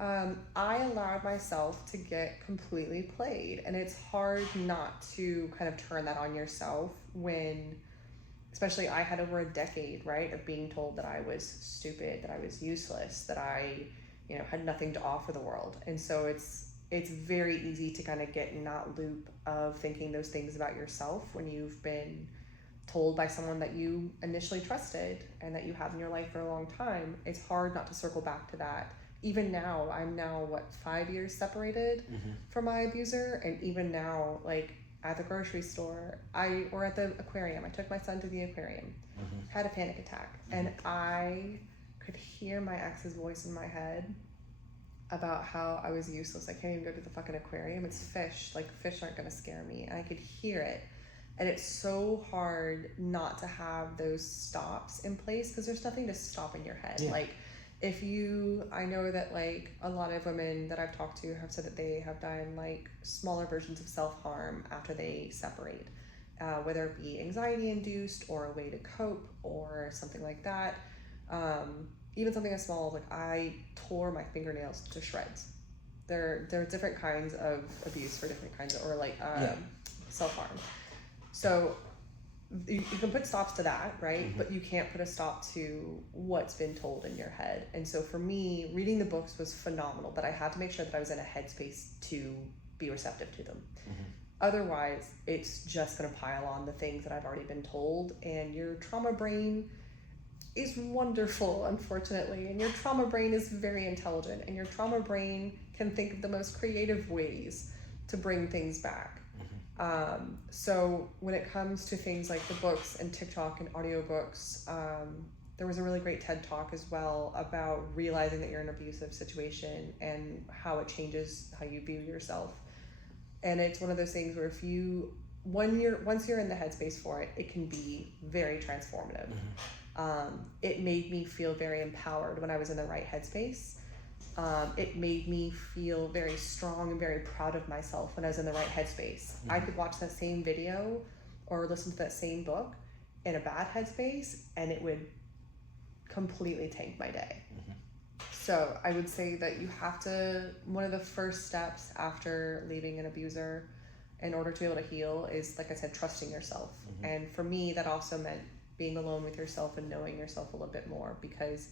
I allowed myself to get completely played, and it's hard not to kind of turn that on yourself when, especially I had over a decade, right, of being told that I was stupid, that I was useless, that I, you know, had nothing to offer the world. And so it's very easy to kind of get in that loop of thinking those things about yourself when you've been told by someone that you initially trusted and that you have in your life for a long time. It's hard not to circle back to that. Even now, I'm now 5 years separated from my abuser, and even now, like at the grocery store, or at the aquarium, I took my son to the aquarium, had a panic attack, and I could hear my ex's voice in my head about how I was useless. I can't even go to the fucking aquarium. It's fish. Like, fish aren't gonna scare me. And I could hear it. And it's so hard not to have those stops in place, because there's nothing to stop in your head. Like, I know that like a lot of women that I've talked to have said that they have done like smaller versions of self-harm after they separate, whether it be anxiety induced or a way to cope or something like that. Even something as small as like I tore my fingernails to shreds. There are different kinds of abuse for different kinds of, or like self-harm. So you can put stops to that, right? But you can't put a stop to what's been told in your head. And so for me, reading the books was phenomenal, but I had to make sure that I was in a headspace to be receptive to them. Otherwise, it's just going to pile on the things that I've already been told, and your trauma brain is wonderful, unfortunately, and your trauma brain is very intelligent, and your trauma brain can think of the most creative ways to bring things back. So when it comes to things like the books and TikTok and audiobooks, there was a really great TED Talk as well about realizing that you're in an abusive situation and how it changes how you view yourself. And it's one of those things where once you're in the headspace for it, it can be very transformative. It made me feel very empowered when I was in the right headspace. It made me feel very strong and very proud of myself when I was in the right headspace. I could watch that same video or listen to that same book in a bad headspace, and it would completely tank my day. So I would say that you have to, one of the first steps after leaving an abuser in order to be able to heal is, like I said, trusting yourself. And for me, that also meant being alone with yourself and knowing yourself a little bit more, because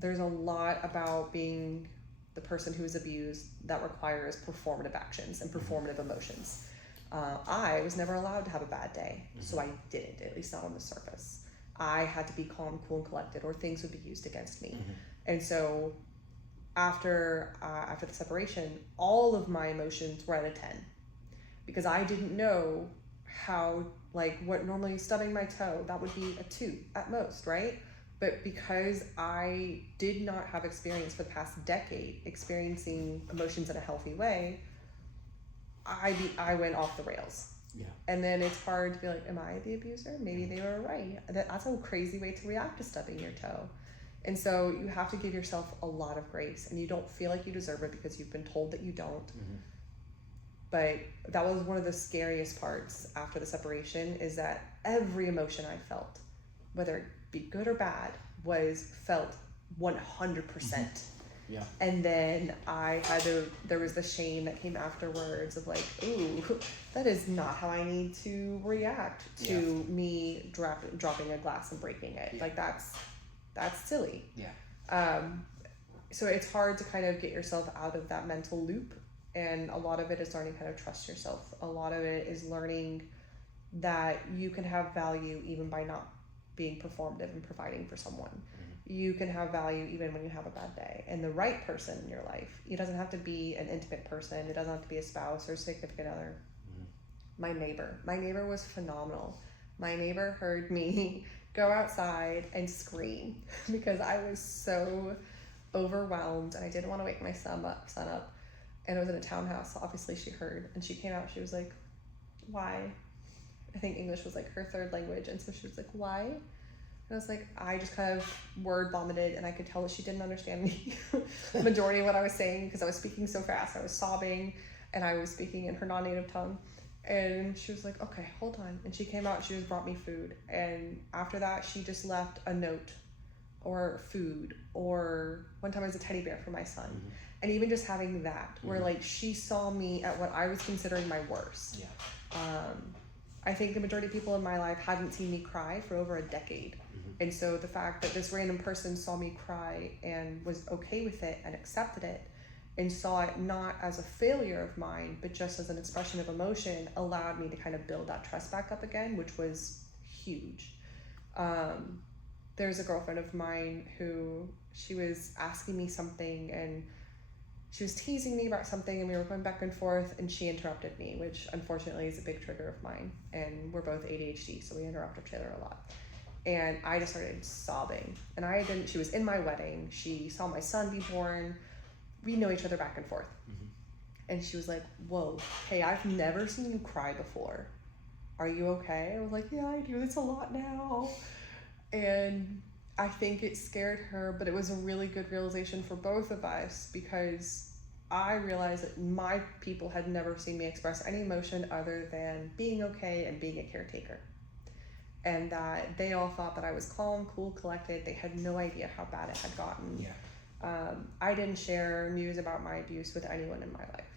there's a lot about being the person who is abused that requires performative actions and performative emotions. I was never allowed to have a bad day, so I didn't, at least not on the surface. I had to be calm, cool, and collected, or things would be used against me. And so after the separation, all of my emotions were at a 10. because I didn't know how, like, what normally stubbing my toe, that would be a 2 at most, right? But because I did not have experience for the past decade experiencing emotions in a healthy way, I went off the rails. Yeah. And then it's hard to be like, am I the abuser? Maybe they were right. That's a crazy way to react to stubbing your toe. And so you have to give yourself a lot of grace, and you don't feel like you deserve it because you've been told that you don't. But that was one of the scariest parts after the separation, is that every emotion I felt, whether it be good or bad, was felt 100%. Yeah. And then there was the shame that came afterwards of like, ooh, that is not how I need to react to me dropping a glass and breaking it. Like that's silly. Yeah. So it's hard to kind of get yourself out of that mental loop. And a lot of it is learning how to trust yourself. A lot of it is learning that you can have value even by not being performative and providing for someone. You can have value even when you have a bad day. And the right person in your life, it doesn't have to be an intimate person. It doesn't have to be a spouse or a significant other. My neighbor was phenomenal. My neighbor heard me go outside and scream because I was so overwhelmed and I didn't want to wake my son up. And it was in a townhouse, so obviously she heard. And she came out, she was like, why? I think English was like her third language. And so she was like, why? And I was like, I just kind of word vomited, and I could tell that she didn't understand me. The majority of what I was saying, because I was speaking so fast. I was sobbing, and I was speaking in her non-native tongue. And she was like, okay, hold on. And she came out, she just brought me food. And after that, she just left a note or food, or one time it was a teddy bear for my son. And even just having that, where like she saw me at what I was considering my worst. I think the majority of people in my life hadn't seen me cry for over a decade. And so the fact that this random person saw me cry and was okay with it and accepted it and saw it not as a failure of mine, but just as an expression of emotion, allowed me to kind of build that trust back up again, which was huge. There's a girlfriend of mine who, she was asking me something and she was teasing me about something, and we were going back and forth, and she interrupted me, which unfortunately is a big trigger of mine. And we're both ADHD, so we interrupt each other a lot. And I just started sobbing. And she was in my wedding. She saw my son be born. We know each other back and forth. And she was like, whoa, hey, I've never seen you cry before. Are you okay? I was like, yeah, I do this a lot now. And I think it scared her, but it was a really good realization for both of us, because I realized that my people had never seen me express any emotion other than being okay and being a caretaker. And that they all thought that I was calm, cool, collected. They had no idea how bad it had gotten. I didn't share news about my abuse with anyone in my life.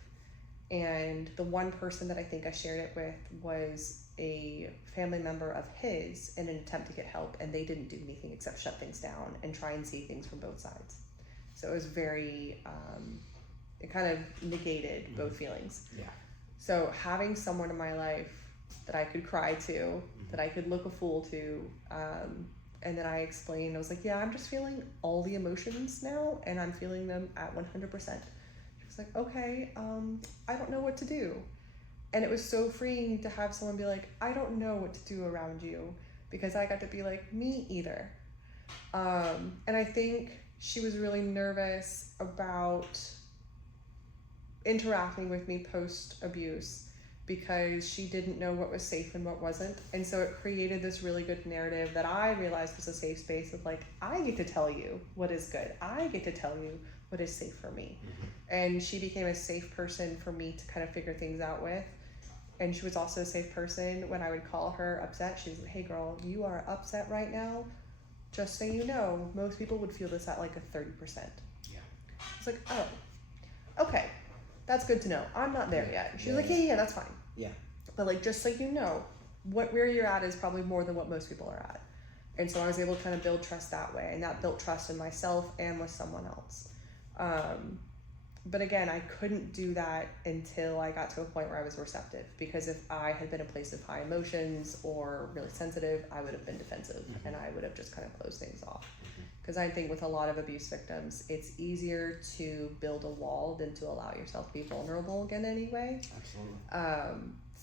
And the one person that I think I shared it with was a family member of his in an attempt to get help, and they didn't do anything except shut things down and try and see things from both sides. So it was very, it kind of negated both feelings. So having someone in my life that I could cry to, that I could look a fool to, and then I explained, I was like, yeah, I'm just feeling all the emotions now, and I'm feeling them at 100%. She was like, okay, I don't know what to do. And it was so freeing to have someone be like, I don't know what to do around you, because I got to be like, me either. And I think she was really nervous about interacting with me post-abuse, because she didn't know what was safe and what wasn't. And so it created this really good narrative that I realized was a safe space of like, I get to tell you what is good. I get to tell you what is safe for me. And she became a safe person for me to kind of figure things out with. And she was also a safe person when I would call her upset. She's like, hey girl, you are upset right now. Just so you know, most people would feel this at like a 30%. It's like, oh, okay. That's good to know. I'm not there yet. She's like, yeah, that's fine. But like, just so you know, where you're at is probably more than what most people are at. And so I was able to kind of build trust that way, and that built trust in myself and with someone else. But again, I couldn't do that until I got to a point where I was receptive, because if I had been a place of high emotions or really sensitive, I would have been defensive and I would have just kind of closed things off. Because I think with a lot of abuse victims, it's easier to build a wall than to allow yourself to be vulnerable again anyway.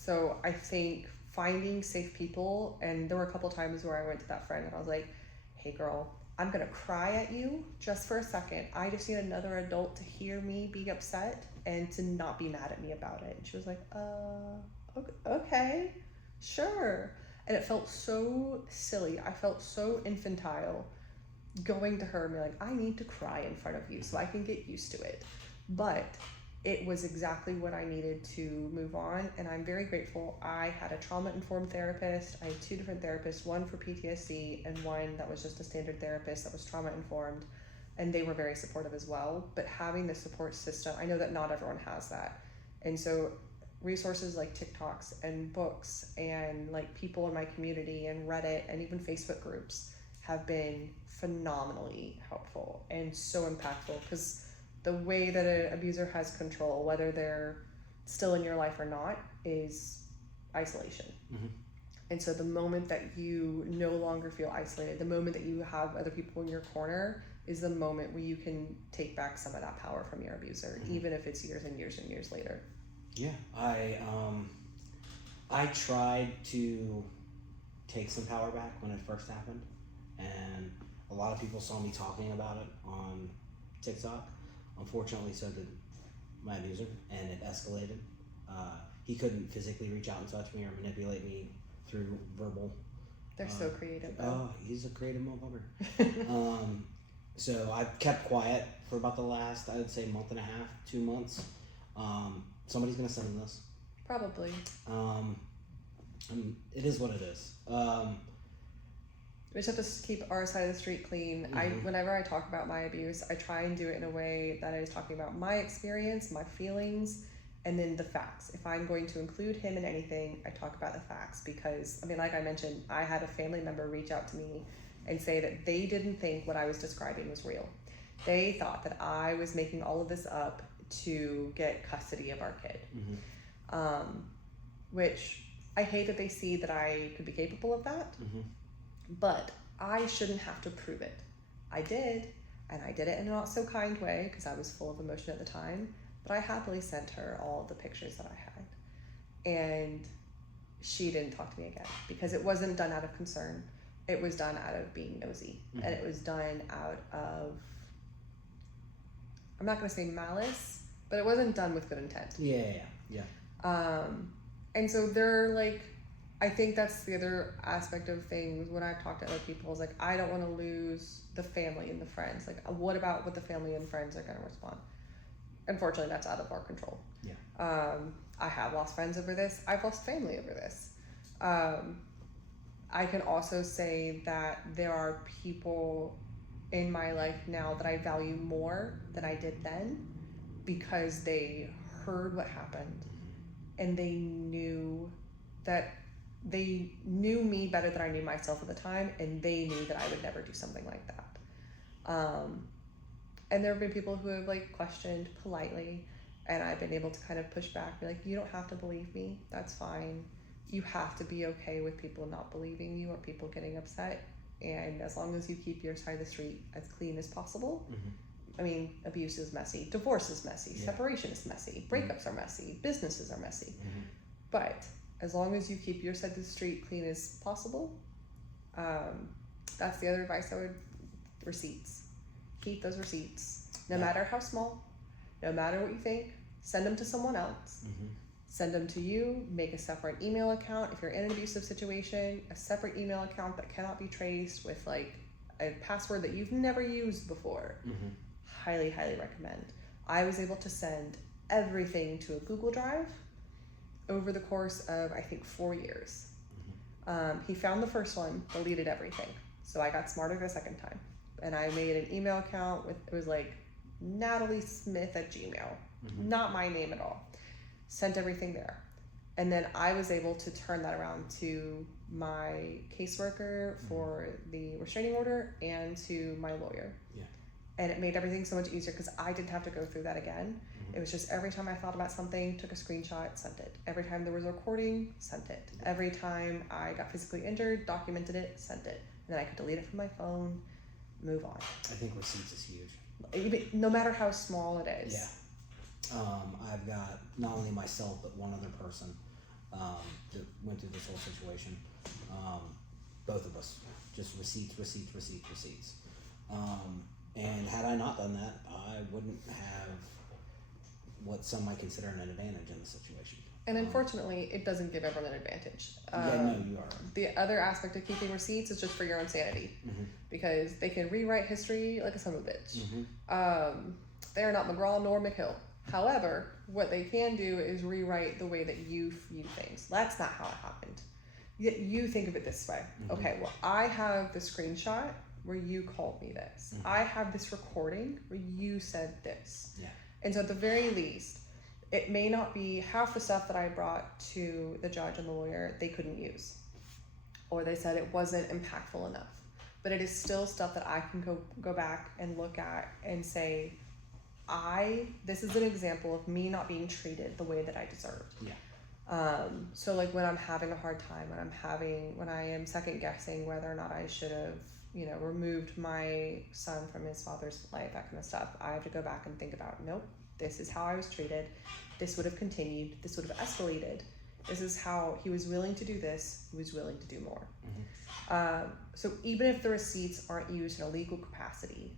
So I think finding safe people, and there were a couple times where I went to that friend and I was like, hey girl, I'm gonna cry at you just for a second. I just need another adult to hear me be upset and to not be mad at me about it. And she was like, okay, sure. And it felt so silly. I felt so infantile going to her and be like, I need to cry in front of you so I can get used to it. But it was exactly what I needed to move on, and I'm very grateful. I had a trauma-informed therapist. I had 2 different therapists, one for PTSD and one that was just a standard therapist that was trauma-informed, and they were very supportive as well. But having the support system, I know that not everyone has that, and so resources like TikToks and books and like people in my community and Reddit and even Facebook groups have been phenomenally helpful and so impactful, because the way that an abuser has control, whether they're still in your life or not, is isolation. And so the moment that you no longer feel isolated, the moment that you have other people in your corner, is the moment where you can take back some of that power from your abuser, even if it's years and years and years later. Yeah, I tried to take some power back when it first happened, and a lot of people saw me talking about it on TikTok. Unfortunately, so did my abuser, and it escalated. He couldn't physically reach out and touch me or manipulate me through verbal. They're so creative, though. He's a creative motherfucker. So I kept quiet for about the last, I would say, month and a half, 2 months. Somebody's gonna send him this. Probably. It is what it is. We just have to keep our side of the street clean. Whenever I talk about my abuse, I try and do it in a way that is talking about my experience, my feelings, and then the facts. If I'm going to include him in anything, I talk about the facts, because, I mean, like I mentioned, I had a family member reach out to me and say that they didn't think what I was describing was real. They thought that I was making all of this up to get custody of our kid, which I hate that they see that I could be capable of that. But I shouldn't have to prove it. I did, and I did it in a not so kind way because I was full of emotion at the time, but I happily sent her all of the pictures that I had. And she didn't talk to me again because it wasn't done out of concern. It was done out of being nosy. And it was done out of, I'm not going to say malice, but it wasn't done with good intent. Yeah. And so they're like, I think that's the other aspect of things when I've talked to other people, is like, I don't want to lose the family and the friends. Like, what about what the family and friends are going to respond? Unfortunately, that's out of our control. I have lost friends over this. I've lost family over this. I can also say that there are people in my life now that I value more than I did then, because they heard what happened and they knew me better than I knew myself at the time, and they knew that I would never do something like that. And there have been people who have like questioned politely, and I've been able to kind of push back, be like, you don't have to believe me, that's fine. You have to be okay with people not believing you or people getting upset, and as long as you keep your side of the street as clean as possible. I mean, abuse is messy, divorce is messy, separation is messy, breakups are messy, businesses are messy, but as long as you keep your side of the street clean as possible, that's the other advice I would. Receipts. Keep those receipts. No matter how small, no matter what you think, send them to someone else. Send them to you. Make a separate email account. If you're in an abusive situation, a separate email account that cannot be traced with like a password that you've never used before. Highly, highly recommend. I was able to send everything to a Google Drive over the course of, I think, 4 years. He found the first one, deleted everything. So I got smarter the second time. And I made an email account with, it was like NatalieSmith@gmail. Not my name at all. Sent everything there. And then I was able to turn that around to my caseworker for the restraining order and to my lawyer. And it made everything so much easier because I didn't have to go through that again. It was just every time I thought about something, took a screenshot, sent it. Every time there was a recording, sent it. Every time I got physically injured, documented it, sent it. And then I could delete it from my phone, move on. I think receipts is huge. No matter how small it is. I've got not only myself, but one other person that went through this whole situation. Both of us, just receipts. And had I not done that, I wouldn't have what some might consider an advantage in the situation. And unfortunately, it doesn't give everyone an advantage. You are. The other aspect of keeping receipts is just for your own sanity, because they can rewrite history like a son of a bitch. They are not McGraw nor McHill. However, what they can do is rewrite the way that you view things. That's not how it happened. Yet you think of it this way. Okay, well, I have the screenshot where you called me this. I have this recording where you said this. Yeah. And so at the very least, it may not be half the stuff that I brought to the judge and the lawyer they couldn't use, or they said it wasn't impactful enough, but it is still stuff that I can go back and look at and say, this is an example of me not being treated the way that I deserved. Yeah. So like when I'm having a hard time, when I am second guessing whether or not I should have, removed my son from his father's life, that kind of stuff, I have to go back and think about, nope, this is how I was treated. This would have continued. This would have escalated. This is how he was willing to do this. He was willing to do more. So even if the receipts aren't used in a legal capacity,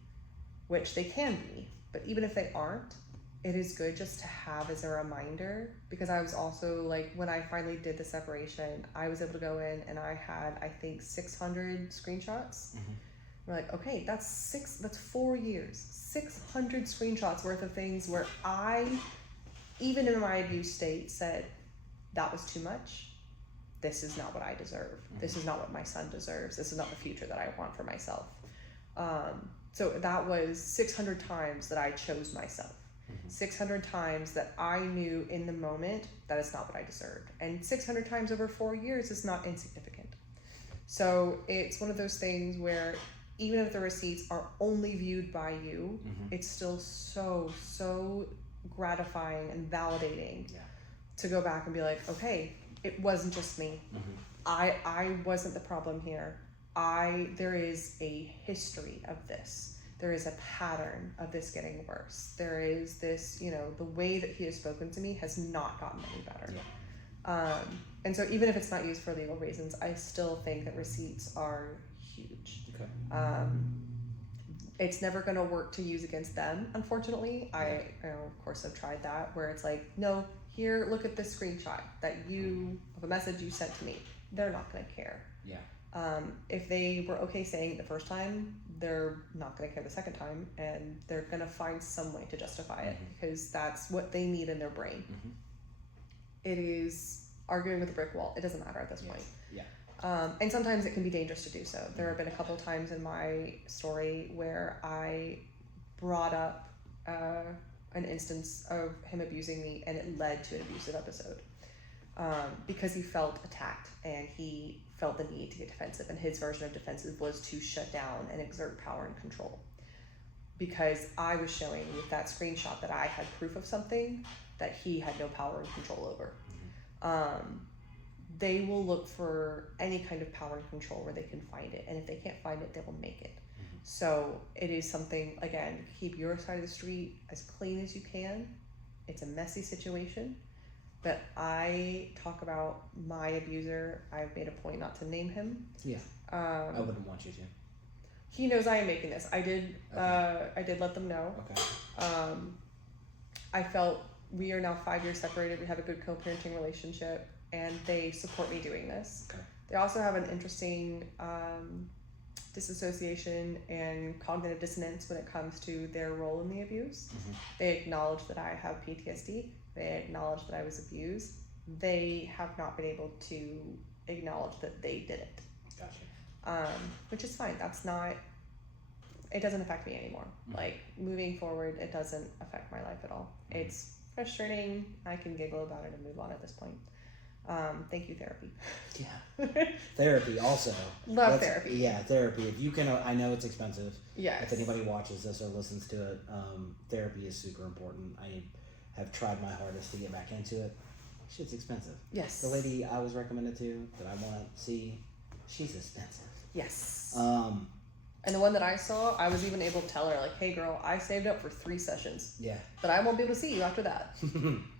which they can be, but even if they aren't, it is good just to have as a reminder, because I was also like, when I finally did the separation, I was able to go in and I had, I think, 600 screenshots. We're like, okay, that's 4 years, 600 screenshots worth of things where I, even in my abuse state, said, that was too much. This is not what I deserve. This is not what my son deserves. This is not the future that I want for myself. So that was 600 times that I chose myself. 600 times that I knew in the moment that is not what I deserved. And 600 times over 4 years is not insignificant. So it's one of those things where even if the receipts are only viewed by you, it's still so gratifying and validating to go back and be like, okay, it wasn't just me. I wasn't the problem here. There is a history of this. There is a pattern of this getting worse. There is this, the way that he has spoken to me has not gotten any better. And so even if it's not used for legal reasons, I still think that receipts are huge. Okay. It's never going to work to use against them, unfortunately. I of course, have tried that, where it's like, no, here, look at this screenshot of a message you sent to me. They're not going to care. Yeah. If they were okay saying it the first time, they're not going to care the second time, and they're going to find some way to justify it, because that's what they need in their brain. It is arguing with a brick wall. It doesn't matter at this point. Yeah. And sometimes it can be dangerous to do so. There have been a couple times in my story where I brought up an instance of him abusing me, and it led to an abusive episode. Because he felt attacked and he felt the need to get defensive, and his version of defensive was to shut down and exert power and control. Because I was showing with that screenshot that I had proof of something that he had no power and control over. They will look for any kind of power and control where they can find it, and if they can't find it, they will make it. So it is something, again, keep your side of the street as clean as you can. It's a messy situation. But I talk about my abuser. I've made a point not to name him. Yeah. I wouldn't want you to. He knows I am making this. I did let them know. Okay. I felt we are now 5 years separated. We have a good co-parenting relationship, and they support me doing this. Okay. They also have an interesting disassociation and cognitive dissonance when it comes to their role in the abuse. They acknowledge that I have PTSD. They acknowledge that I was abused. They have not been able to acknowledge that they did it. Gotcha. Which is fine. It doesn't affect me anymore. Like, moving forward, it doesn't affect my life at all. It's frustrating. I can giggle about it and move on at this point. Thank you, therapy. Yeah. Therapy also. Love therapy. Yeah, therapy. If you can, I know it's expensive. Yes. If anybody watches this or listens to it, therapy is super important. I have tried my hardest to get back into it. Shit's expensive. Yes. The lady I was recommended to that I want to see, she's expensive. Yes. And the one that I saw, I was even able to tell her, like, hey girl, I saved up for 3 sessions. Yeah. But I won't be able to see you after that.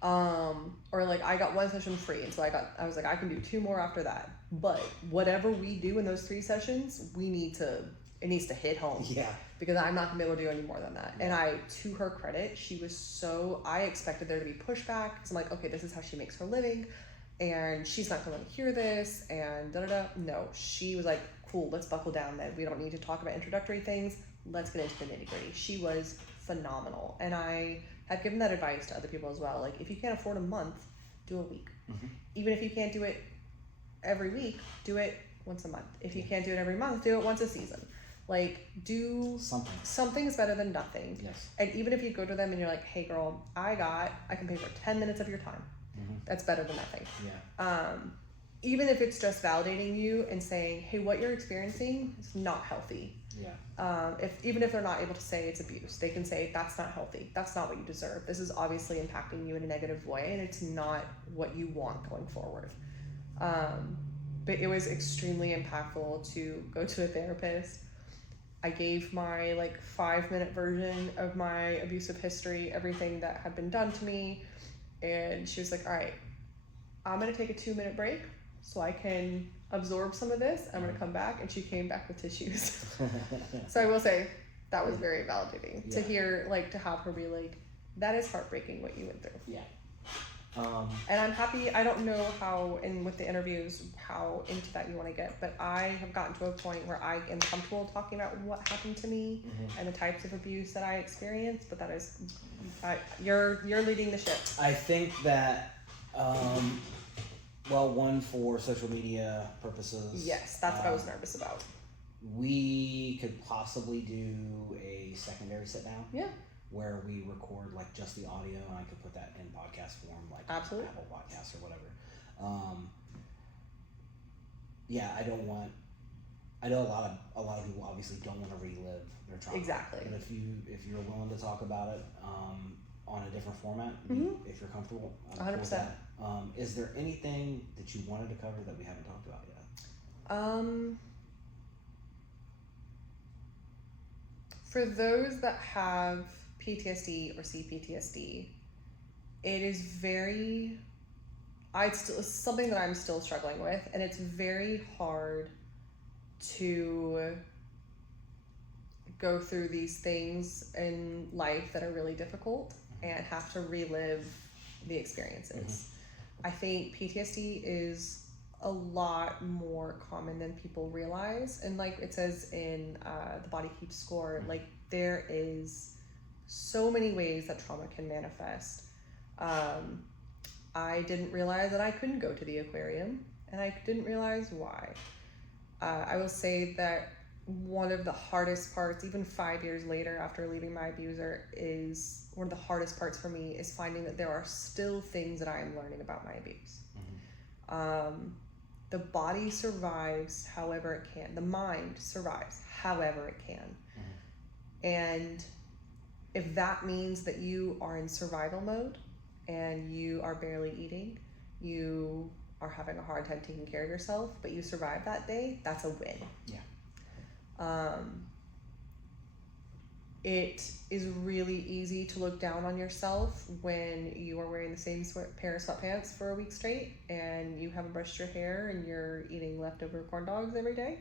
Or like I got 1 session free, and so I was like, I can do 2 more after that. But whatever we do in those 3 sessions, it needs to hit home. Yeah. Because I'm not gonna be able to do any more than that. Yeah. And to her credit, she was I expected there to be pushback. Because I'm like, okay, this is how she makes her living. And she's not gonna hear this, and da-da-da. No, she was like, cool, let's buckle down then. We don't need to talk about introductory things. Let's get into the nitty-gritty. She was phenomenal. And I have given that advice to other people as well. Like, if you can't afford a month, do a week. Mm-hmm. Even if you can't do it every week, do it once a month. If you can't do it every month, do it once a season. Like, do something. Something is better than nothing. Yes. And even if you go to them and you're like, hey girl, I can pay for 10 minutes of your time. Mm-hmm. That's better than nothing. Yeah. Even if it's just validating you and saying, hey, what you're experiencing is not healthy. Yeah. Even if they're not able to say it's abuse, they can say that's not healthy. That's not what you deserve. This is obviously impacting you in a negative way, and it's not what you want going forward. But it was extremely impactful to go to a therapist. I gave my 5-minute version of my abusive history, everything that had been done to me. And she was like, all right, I'm going to take a 2-minute break so I can absorb some of this. I'm going to come back. And she came back with tissues. So I will say that was very validating to hear, to have her be like, that is heartbreaking what you went through. Yeah. And I'm happy. I don't know how, and with the interviews, how into that you want to get, but I have gotten to a point where I am comfortable talking about what happened to me and the types of abuse that I experienced. But that is, you're leading the ship. I think that, one, for social media purposes. Yes, that's what I was nervous about. We could possibly do a secondary sit down. Yeah. Where we record just the audio, and I could put that in podcast form, Absolutely. Apple Podcasts or whatever. I know a lot of people obviously don't want to relive their trauma. Exactly. And if you're willing to talk about it on a different format, if you're comfortable, 100%. Is there anything that you wanted to cover that we haven't talked about yet? For those that have PTSD or CPTSD, it is it's something that I'm still struggling with, and it's very hard to go through these things in life that are really difficult and have to relive the experiences. I think PTSD is a lot more common than people realize, and it says in the Body Keeps Score, there is so many ways that trauma can manifest. I didn't realize that I couldn't go to the aquarium, and I didn't realize why. I will say that one of the hardest parts, even 5 years later after leaving my abuser, is one of the hardest parts for me is finding that there are still things that I am learning about my abuse. The body survives however it can. The mind survives however it can. And if that means that you are in survival mode and you are barely eating, you are having a hard time taking care of yourself, but you survive that day, that's a win. Yeah. It is really easy to look down on yourself when you are wearing the same pair of sweatpants for a week straight and you haven't brushed your hair and you're eating leftover corn dogs every day.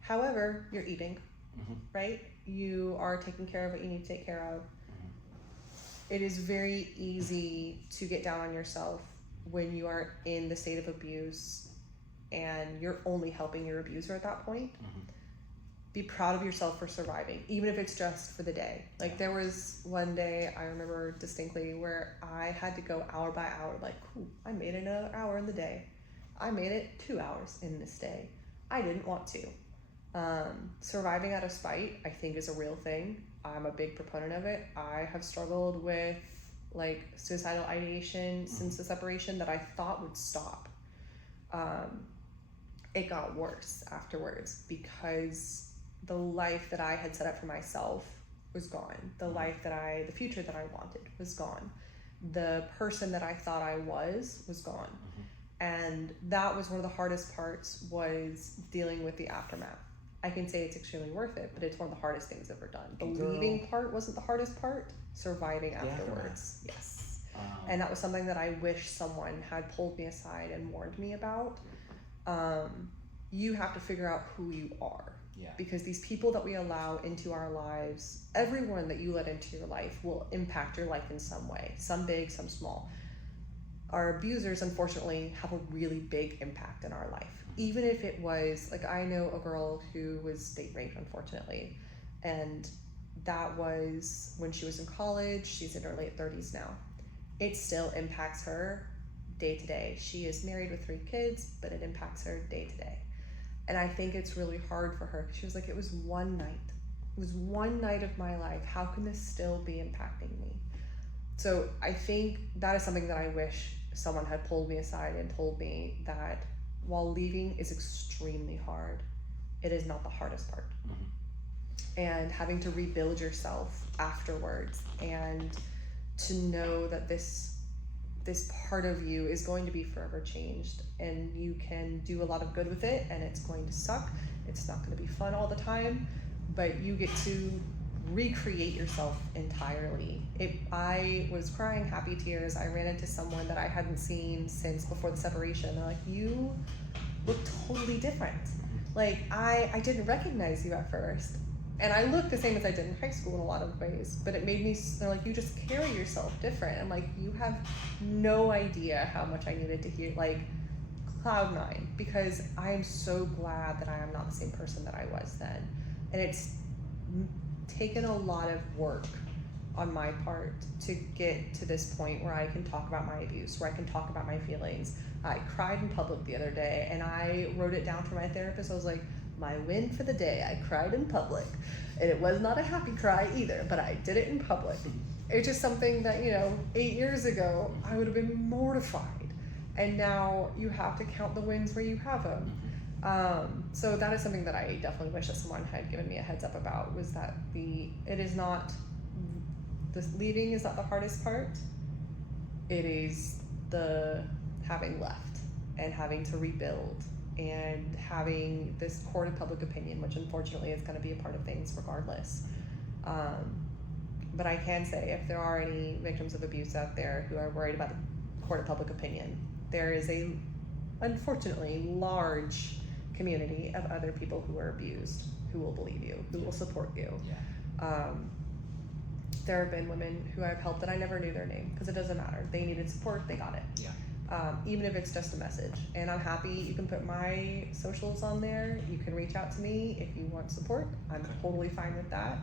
However, you're eating, right? You are taking care of what you need to take care of. It is very easy to get down on yourself when you are in the state of abuse and you're only helping your abuser at that point. Be proud of yourself for surviving, even if it's just for the day. There was one day I remember distinctly where I had to go hour by hour, cool, I made it another hour in the day. I made it 2 hours in this day. I didn't want to. Surviving out of spite, I think, is a real thing. I'm a big proponent of it. I have struggled with suicidal ideation since the separation that I thought would stop. It got worse afterwards because the life that I had set up for myself was gone. The future that I wanted was gone. The person that I thought I was gone. And that was one of the hardest parts, was dealing with the aftermath. I can say it's extremely worth it, but it's one of the hardest things I've ever done. The leaving part wasn't the hardest part. Surviving afterwards. Yes. And that was something that I wish someone had pulled me aside and warned me about. You have to figure out who you are. Yeah. Because these people that we allow into our lives, everyone that you let into your life will impact your life in some way, some big, some small. Our abusers, unfortunately, have a really big impact in our life. Even if it was, like, I know a girl who was date raped, unfortunately, and that was when she was in college. She's in her late 30s now. It still impacts her day to day. She is married with 3 kids, but it impacts her day to day. And I think it's really hard for her. She was like, it was one night. It was one night of my life. How can this still be impacting me? So I think that is something that I wish someone had pulled me aside and told me that while leaving is extremely hard, it is not the hardest part. And having to rebuild yourself afterwards, and to know that this part of you is going to be forever changed, and you can do a lot of good with it, and it's going to suck. It's not going to be fun all the time, but you get to recreate yourself entirely. I was crying happy tears. I ran into someone that I hadn't seen since before the separation. They're like, you look totally different. Like, I didn't recognize you at first. And I look the same as I did in high school in a lot of ways, but it made me, they're like, you just carry yourself different. I'm like, you have no idea how much I needed to hear, like, cloud 9, because I am so glad that I am not the same person that I was then. And it's taken a lot of work on my part to get to this point where I can talk about my abuse, where I can talk about my feelings. I cried in public the other day, and I wrote it down for my therapist. I was like, my win for the day, I cried in public. And it was not a happy cry either, but I did it in public. It's just something that, 8 years ago, I would have been mortified. And now you have to count the wins where you have them. So that is something that I definitely wish that someone had given me a heads up about, was that the leaving is not the hardest part. It is the having left and having to rebuild and having this court of public opinion, which unfortunately is going to be a part of things regardless. But I can say, if there are any victims of abuse out there who are worried about the court of public opinion, there is a, unfortunately, large community of other people who are abused, who will believe you, who will support you. There have been women who I've helped that I never knew their name, because it doesn't matter. They needed support, they got it. Even if it's just a message. And I'm happy you can put my socials on there. You can reach out to me if you want support. I'm totally fine with that.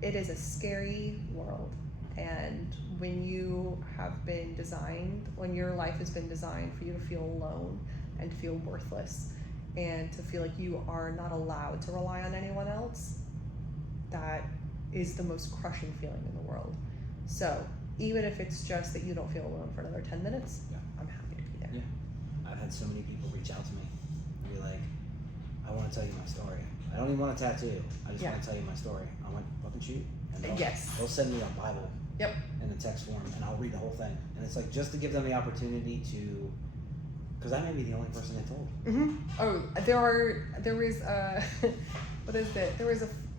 It is a scary world. And when you have been designed, when your life has been designed for you to feel alone and to feel worthless and to feel like you are not allowed to rely on anyone else, that is the most crushing feeling in the world. So even if it's just that you don't feel alone for another 10 minutes, I'm happy to be there. I've had so many people reach out to me and be like, I want to tell you my story. I don't even want a tattoo. I just want to tell you my story. I'm like, fucking shoot. And they'll send me a Bible in a text form, and I'll read the whole thing. And it's like, just to give them the opportunity to, because I may be the only person they told. Oh,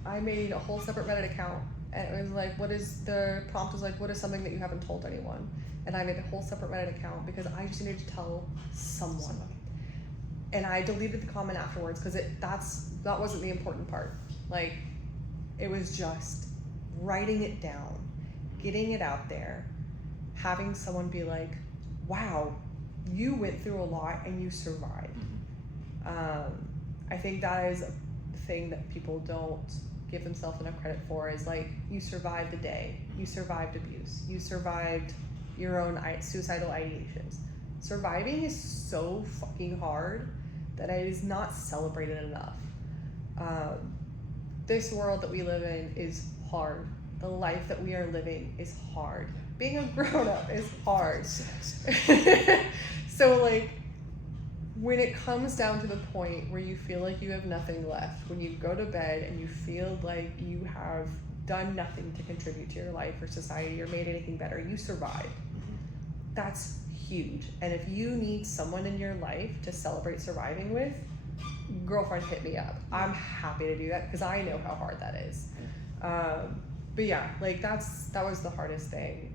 I made a whole separate Reddit account, and it was like, the prompt was like, what is something that you haven't told anyone? And I made a whole separate Reddit account because I just needed to tell someone. And I deleted the comment afterwards because that wasn't the important part. Like, it was just writing it down, getting it out there, having someone be like, wow, you went through a lot and you survived. I think that is a thing that people don't give themselves enough credit for, is like, you survived the day, you survived abuse, you survived your own suicidal ideations. Surviving is so fucking hard that it is not celebrated enough. This world that we live in is hard. The life that we are living is hard. Being a grown-up is hard. So like, when it comes down to the point where you feel like you have nothing left, when you go to bed and you feel like you have done nothing to contribute to your life or society or made anything better, you survive. That's huge. And if you need someone in your life to celebrate surviving with, girlfriend hit me up. I'm happy to do that because I know how hard that is. But yeah, like that was the hardest thing,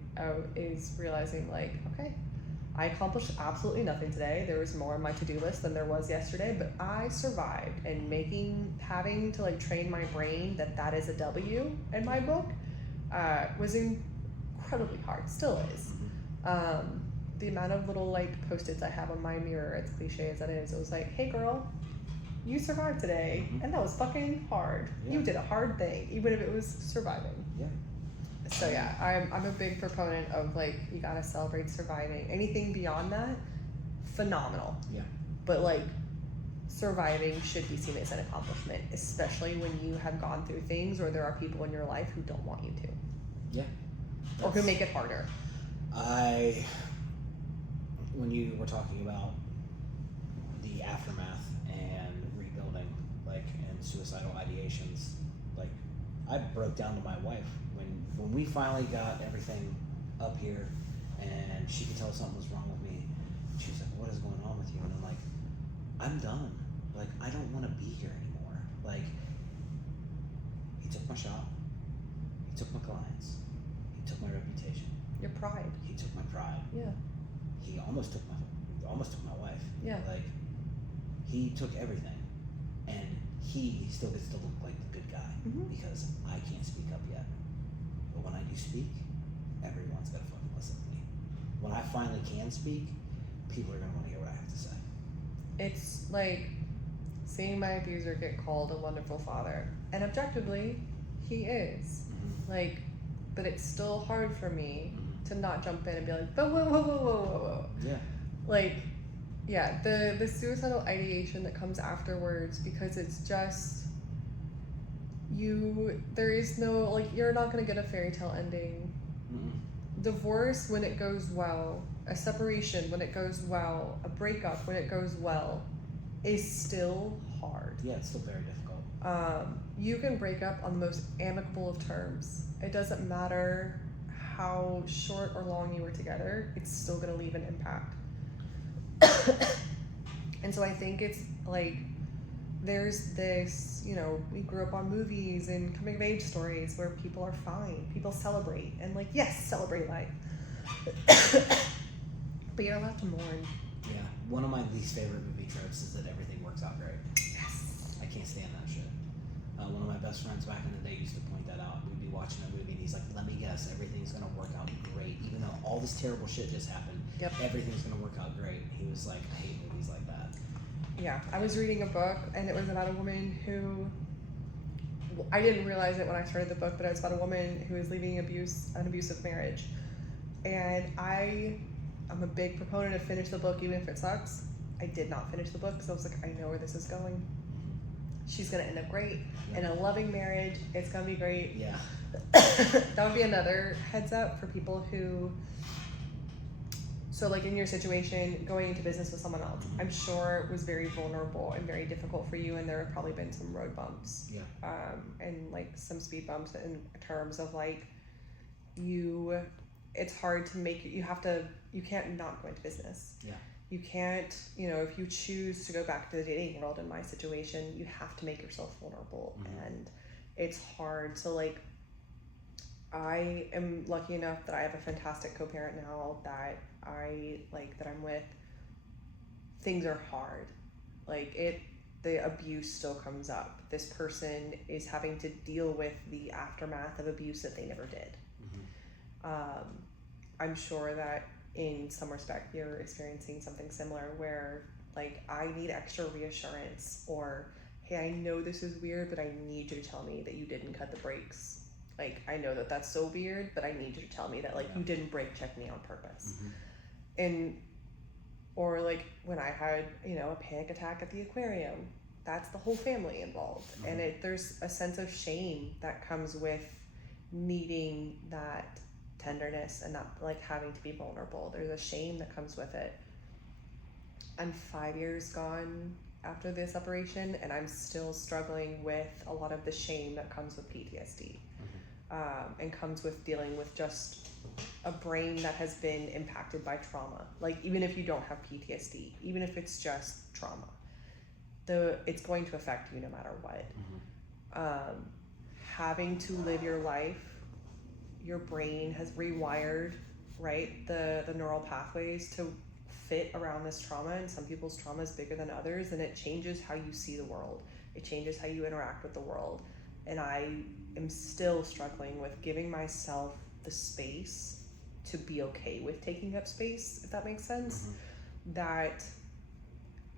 is realizing like, okay, I accomplished absolutely nothing today. There was more on my to-do list than there was yesterday, but I survived. And having to like train my brain that is a W in my book, was incredibly hard. Still is. The amount of little like post-its I have on my mirror, as cliche as that is, it was like, hey girl, you survived today, and that was fucking hard. You did a hard thing, even if it was surviving. So yeah, I'm a big proponent of like, you gotta celebrate surviving. Anything beyond that, phenomenal. But like, surviving should be seen as an accomplishment, especially when you have gone through things or there are people in your life who don't want you to. Or who make it harder. When you were talking about the aftermath and rebuilding, like, and suicidal ideations, like, I broke down to my wife when we finally got everything up here and she could tell something was wrong with me. She was like, what is going on with you? And I'm like, I'm done. Like, I don't want to be here anymore. Like, he took my shop, he took my clients, he took my reputation. Your pride. He took my pride. He almost took my wife. Like, he took everything, and he still gets to look like the good guy because I can't speak up yet. But when I do speak, everyone's gonna fucking listen to me. When I finally can speak, people are gonna want to hear what I have to say. It's like seeing my abuser get called a wonderful father, and objectively, he is. Like, but it's still hard for me to not jump in and be like, but whoa. Like, the suicidal ideation that comes afterwards, because it's just there is no, like, you're not gonna get a fairy tale ending. Divorce, when it goes well, a separation when it goes well, a breakup when it goes well, is still hard. It's still very difficult. You can break up on the most amicable of terms. It doesn't matter how short or long you were together, it's still gonna leave an impact. And so I think it's like, there's this, we grew up on movies and coming of age stories where people are fine, people celebrate, and like, yes, celebrate life. But you're allowed to mourn. One of my least favorite movie tropes is that everything works out great. I can't stand that shit. One of my best friends back in the day used to point that out. We'd be watching a movie and he's like, let me guess, everything's gonna work out great. Even though all this terrible shit just happened, everything's gonna work out great. He was like, I hate movies like that. I was reading a book and it was about a woman who, I didn't realize it when I started the book, but it was about a woman who was leaving an abusive marriage. And I'm a big proponent of finish the book even if it sucks. I did not finish the book because I was like, I know where this is going. She's gonna end up great in a loving marriage. It's gonna be great. That would be another heads up for people who, so like in your situation, going into business with someone else, I'm sure it was very vulnerable and very difficult for you, and there have probably been some road bumps. And like some speed bumps in terms of like, it's hard to make, you can't not go into business. You can't, if you choose to go back to the dating world, in my situation, you have to make yourself vulnerable, and it's hard. So like, I am lucky enough that I have a fantastic co-parent now that I'm with. Things are hard. Like, the abuse still comes up. This person is having to deal with the aftermath of abuse that they never did. I'm sure that in some respect you're experiencing something similar where like, I need extra reassurance, or hey, I know this is weird, but I need you to tell me that you didn't cut the brakes. Like, I know that that's so weird, but I need you to tell me that, like, you didn't brake check me on purpose. Or like when I had, a panic attack at the aquarium, that's the whole family involved. And there's a sense of shame that comes with needing that tenderness and not like having to be vulnerable. There's a shame that comes with it. I'm 5 years gone after this separation, and I'm still struggling with a lot of the shame that comes with PTSD, and comes with dealing with just a brain that has been impacted by trauma. Like, even if you don't have PTSD, even if it's just trauma, it's going to affect you no matter what. Having to live your life, your brain has rewired, right, the neural pathways to fit around this trauma, and some people's trauma is bigger than others, and it changes how you see the world. It changes how you interact with the world. And I am still struggling with giving myself the space to be okay with taking up space, if that makes sense. That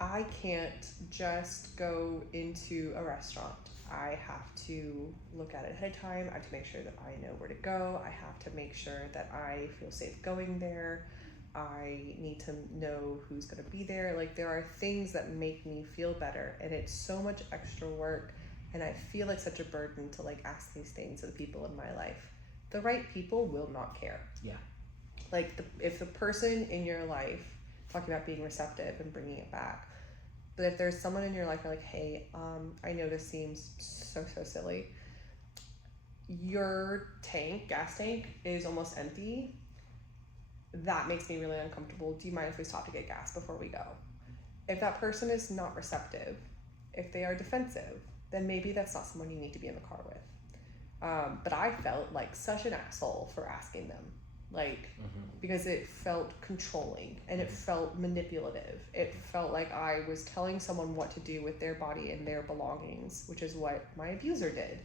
I can't just go into a restaurant. I have to look at it ahead of time. I have to make sure that I know where to go. I have to make sure that I feel safe going there. I need to know who's going to be there. Like, there are things that make me feel better, and it's so much extra work, and I feel like such a burden to like ask these things of the people in my life. The right people will not care. Yeah. Like, if the person in your life, talking about being receptive and bringing it back, but if there's someone in your life, you're like, hey, I know this seems so silly. Your gas tank is almost empty. That makes me really uncomfortable. Do you mind if we stop to get gas before we go? If that person is not receptive, if they are defensive, then maybe that's not someone you need to be in the car with. But I felt like such an asshole for asking them. Like, because it felt controlling and it felt manipulative. It felt like I was telling someone what to do with their body and their belongings, which is what my abuser did.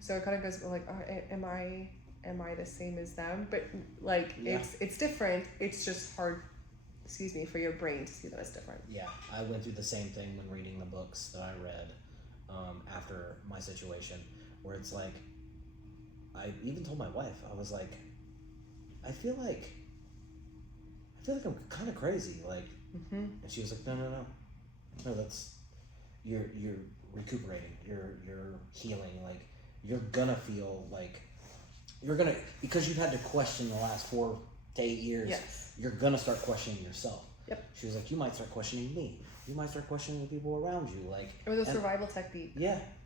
So it kind of goes like, am I the same as them? But like, it's different. It's just hard, for your brain to see that it's different. Yeah, I went through the same thing when reading the books that I read after my situation, where it's like, I even told my wife, I was like, I feel like I'm kind of crazy, like, and she was like, no, that's, you're recuperating, you're healing, like, you're gonna feel like, because you've had to question the last 4 to 8 years, you're gonna start questioning yourself. She was like, you might start questioning me, you might start questioning the people around you, like, it was a survival technique.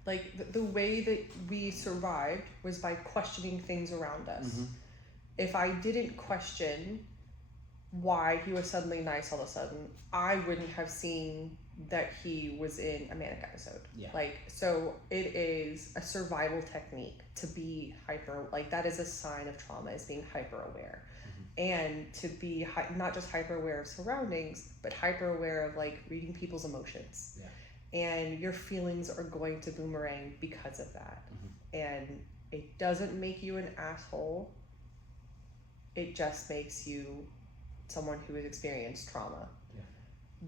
Like, the way that we survived was by questioning things around us. If I didn't question why he was suddenly nice all of a sudden, I wouldn't have seen that he was in a manic episode. Like, so it is a survival technique to be hyper, like, that is a sign of trauma, is being hyper aware. And to be not just hyper aware of surroundings, but hyper aware of like reading people's emotions. And your feelings are going to boomerang because of that. And it doesn't make you an asshole. It just makes you someone who has experienced trauma.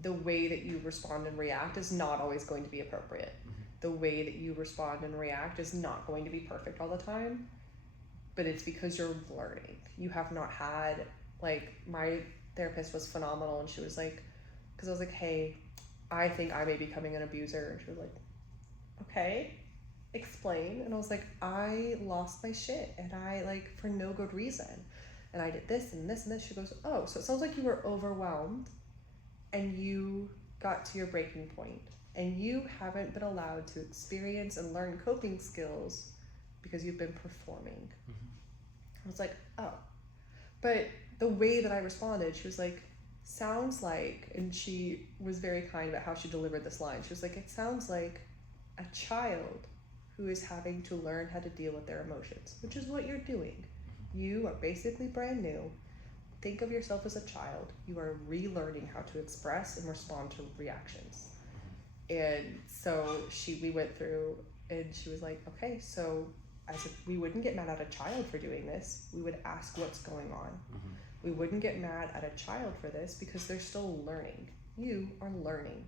The way that you respond and react is not always going to be appropriate. The way that you respond and react is not going to be perfect all the time, but it's because you're learning. You have not had, like, my therapist was phenomenal, and she was like, because I was like, hey, I think I may be becoming an abuser, and she was like, okay, explain. And I was like, I lost my shit, and I, like, for no good reason. And I did this and this and this. She goes, oh, so it sounds like you were overwhelmed and you got to your breaking point and you haven't been allowed to experience and learn coping skills because you've been performing. I was like, oh. But the way that I responded, she was like, sounds like, and she was very kind about how she delivered this line. She was like, it sounds like a child who is having to learn how to deal with their emotions, which is what you're doing. You are basically brand new. Think of yourself as a child. You are relearning how to express and respond to reactions. And so we went through, and she was like, okay, so as if we wouldn't get mad at a child for doing this, we would ask what's going on. We wouldn't get mad at a child for this because they're still learning. You are learning.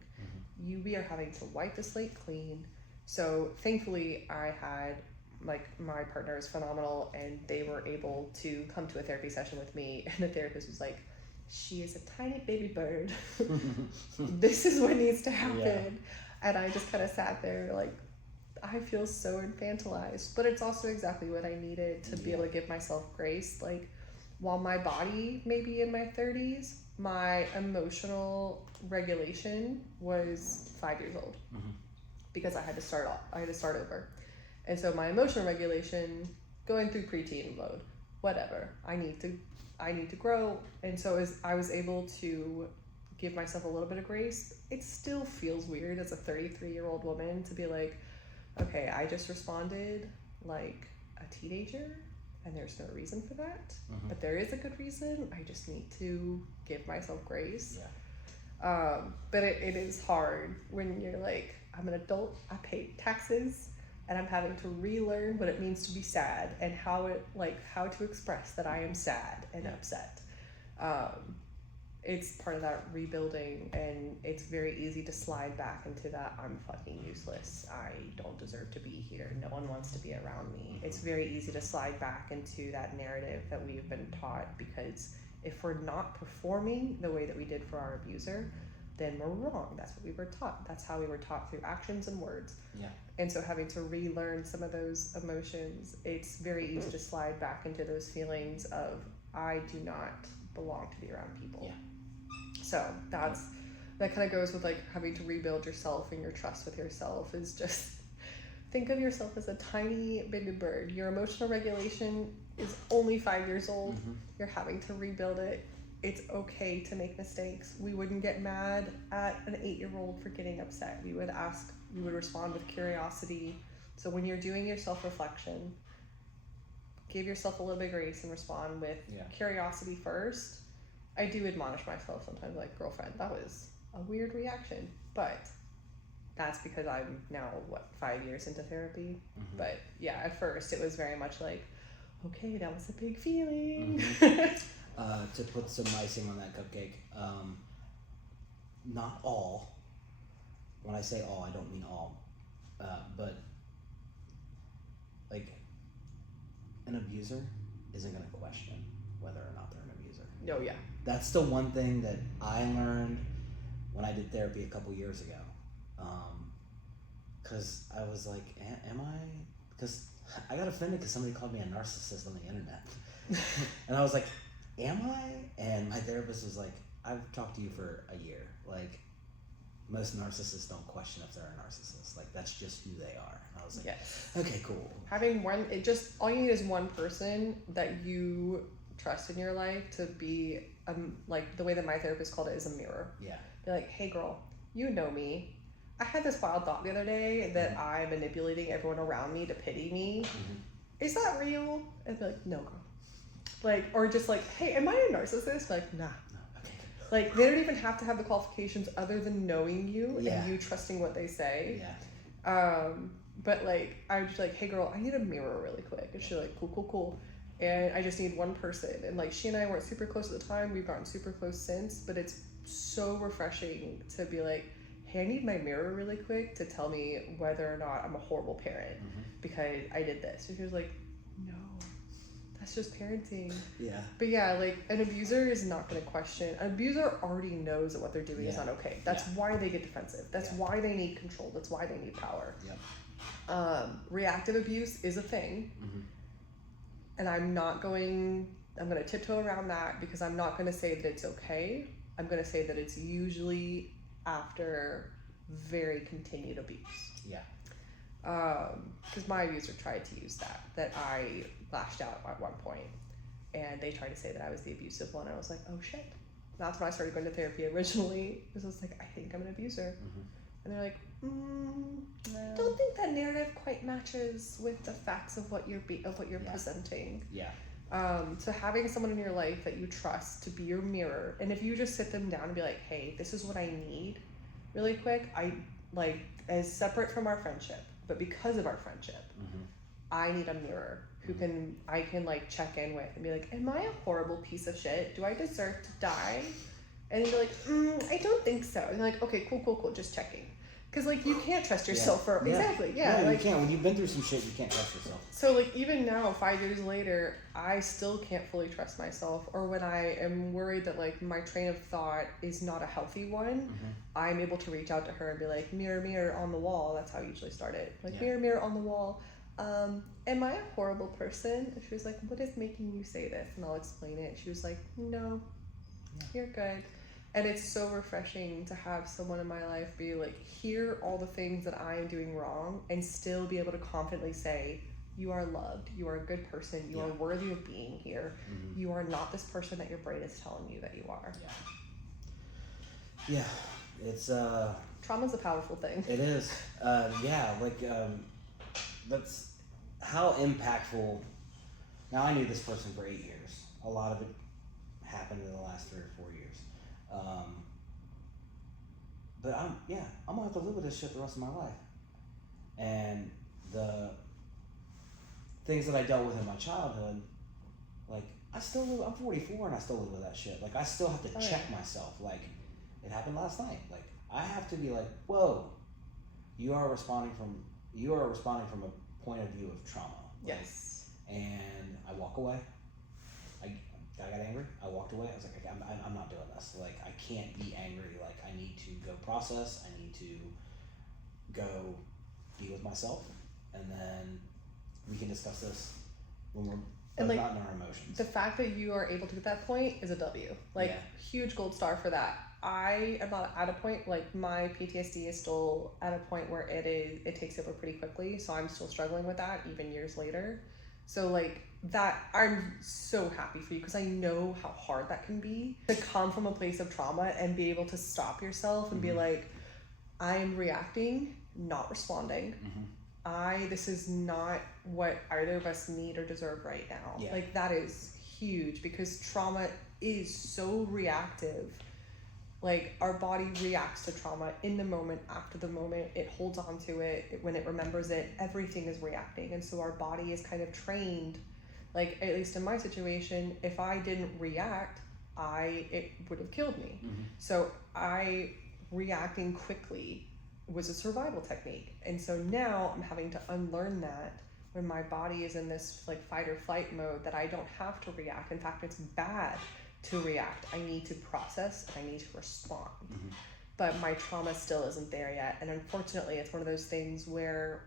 We are having to wipe the slate clean. So thankfully I had, like, my partner is phenomenal, and they were able to come to a therapy session with me, and the therapist was like, she is a tiny baby bird. This is what needs to happen. And I just kind of sat there like, I feel so infantilized, but it's also exactly what I needed to be able to give myself grace. Like, while my body may be in my 30s, my emotional regulation was 5 years old because I had to start over. And so my emotional regulation, going through preteen mode, whatever, I need to grow. And so as I was able to give myself a little bit of grace. It still feels weird as a 33-year-old woman to be like, okay, I just responded like a teenager and there's no reason for that. But there is a good reason. I just need to give myself grace. But it is hard when you're like, I'm an adult, I pay taxes, and I'm having to relearn what it means to be sad and how to express that I am sad and upset. It's part of that rebuilding, and it's very easy to slide back into that I'm fucking useless, I don't deserve to be here, no one wants to be around me. It's very easy to slide back into that narrative that we've been taught, because if we're not performing the way that we did for our abuser, then we're wrong. That's what we were taught. That's how we were taught, through actions and words. And so having to relearn some of those emotions, it's very easy to slide back into those feelings of, I do not belong to be around people. So that kind of goes with like having to rebuild yourself, and your trust with yourself is just, think of yourself as a tiny baby bird. Your emotional regulation is only 5 years old. You're having to rebuild it. It's okay to make mistakes. We wouldn't get mad at an 8-year-old for getting upset. We would respond with curiosity. So when you're doing your self-reflection, give yourself a little bit of grace and respond with curiosity first. I do admonish myself sometimes, like, girlfriend, that was a weird reaction, but that's because I'm now 5 years into therapy. But yeah, at first it was very much like, okay, that was a big feeling. To put some icing on that cupcake, not all, when I say all, I don't mean all, but like, an abuser isn't going to question whether or not they're an abuser. Oh yeah. That's the one thing that I learned when I did therapy a couple years ago. Because I was like, am I? Because I got offended because somebody called me a narcissist on the internet. And I was like, am I? And my therapist was like, I've talked to you for a year. Like, most narcissists don't question if they're a narcissist. Like, that's just who they are. And I was like, okay, cool. Having all you need is one person that you trust in your life to be, like, the way that my therapist called it is a mirror. Be like, hey girl, you know me. I had this wild thought the other day that I'm manipulating everyone around me to pity me. Is that real? And be like, no girl. Like, or just like, hey, am I a narcissist? Like, nah. Okay. Like, they don't even have to have the qualifications other than knowing you and you trusting what they say. But like, I was just like, hey girl, I need a mirror really quick. And she's like, cool. And I just need one person. And like, she and I weren't super close at the time. We've gotten super close since, but it's so refreshing to be like, hey, I need my mirror really quick to tell me whether or not I'm a horrible parent because I did this. And she was like, no, that's just parenting. But yeah, like, an abuser is not going to question. An abuser already knows that what they're doing is not okay. That's why they get defensive. That's why they need control. That's why they need power. Reactive abuse is a thing. And I'm going to tiptoe around that because I'm not going to say that it's okay. I'm going to say that it's usually after very continued abuse. Because my abuser tried to use that I lashed out at one point, and they tried to say that I was the abusive one. I was like, oh shit. That's when I started going to therapy originally, because I was like, I think I'm an abuser. And they're like, I don't think that narrative quite matches with the facts of what you're presenting. So having someone in your life that you trust to be your mirror, and if you just sit them down and be like, hey, this is what I need really quick, I like, as separate from our friendship, but because of our friendship, I need a mirror who I can like check in with and be like, am I a horrible piece of shit? Do I deserve to die? And then be like, I don't think so. And they're like, okay, cool, just checking. Because, like, you can't trust yourself exactly. No, like, you can't. When you've been through some shit, you can't trust yourself. So, like, even now, 5 years later, I still can't fully trust myself. Or when I am worried that, like, my train of thought is not a healthy one, I'm able to reach out to her and be like, mirror, mirror on the wall. That's how I usually start it. Like, mirror, mirror on the wall. Am I a horrible person? And she was like, what is making you say this? And I'll explain it. She was like, no, you're good. And it's so refreshing to have someone in my life be like, hear all the things that I am doing wrong and still be able to confidently say, you are loved, you are a good person, you are worthy of being here. You are not this person that your brain is telling you that you are. Yeah, it's Trauma's a powerful thing. It is. Yeah, like that's how impactful. Now I knew this person for 8 years. A lot of it happened in the last 3 or 4 years. But I'm gonna have to live with this shit the rest of my life. And the things that I dealt with in my childhood, like I'm 44 and I still live with that shit. Like I still have to check myself. Like it happened last night. Like I have to be like, whoa, you are responding from a point of view of trauma. Like, yes. And I walk away. I got angry. I walked away. I was like, I'm not doing this. Like I can't be angry. Like I need to go process. I need to go be with myself, and then we can discuss this when we're not in our emotions. The fact that you are able to get that point is a W. Like huge gold star for that. I am not at a point, like my PTSD is still at a point where it takes over pretty quickly. So I'm still struggling with that even years later. So like that, I'm so happy for you because I know how hard that can be to come from a place of trauma and be able to stop yourself and be like, I am reacting, not responding. This is not what either of us need or deserve right now. Yeah. Like that is huge because trauma is so reactive. Like our body reacts to trauma in the moment, after the moment, it holds on to it. When it remembers it, everything is reacting. And so our body is kind of trained, like at least in my situation, if I didn't react, it would have killed me. So reacting quickly was a survival technique. And so now I'm having to unlearn that when my body is in this like fight or flight mode that I don't have to react. In fact, it's bad to react. I need to process and I need to respond. But my trauma still isn't there yet. And unfortunately, it's one of those things where,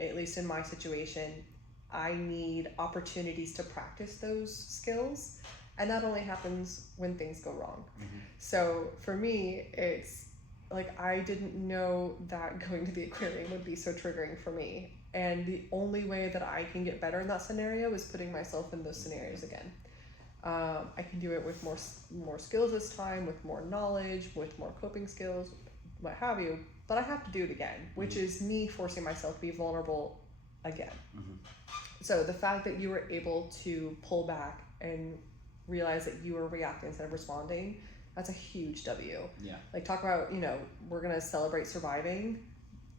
at least in my situation, I need opportunities to practice those skills. And that only happens when things go wrong. So for me, it's like I didn't know that going to the aquarium would be so triggering for me. And the only way that I can get better in that scenario is putting myself in those scenarios again. I can do it with more skills this time, with more knowledge, with more coping skills, what have you. But I have to do it again, which is me forcing myself to be vulnerable again. So the fact that you were able to pull back and realize that you were reacting instead of responding, that's a huge W. Yeah. Like talk about, we're going to celebrate surviving.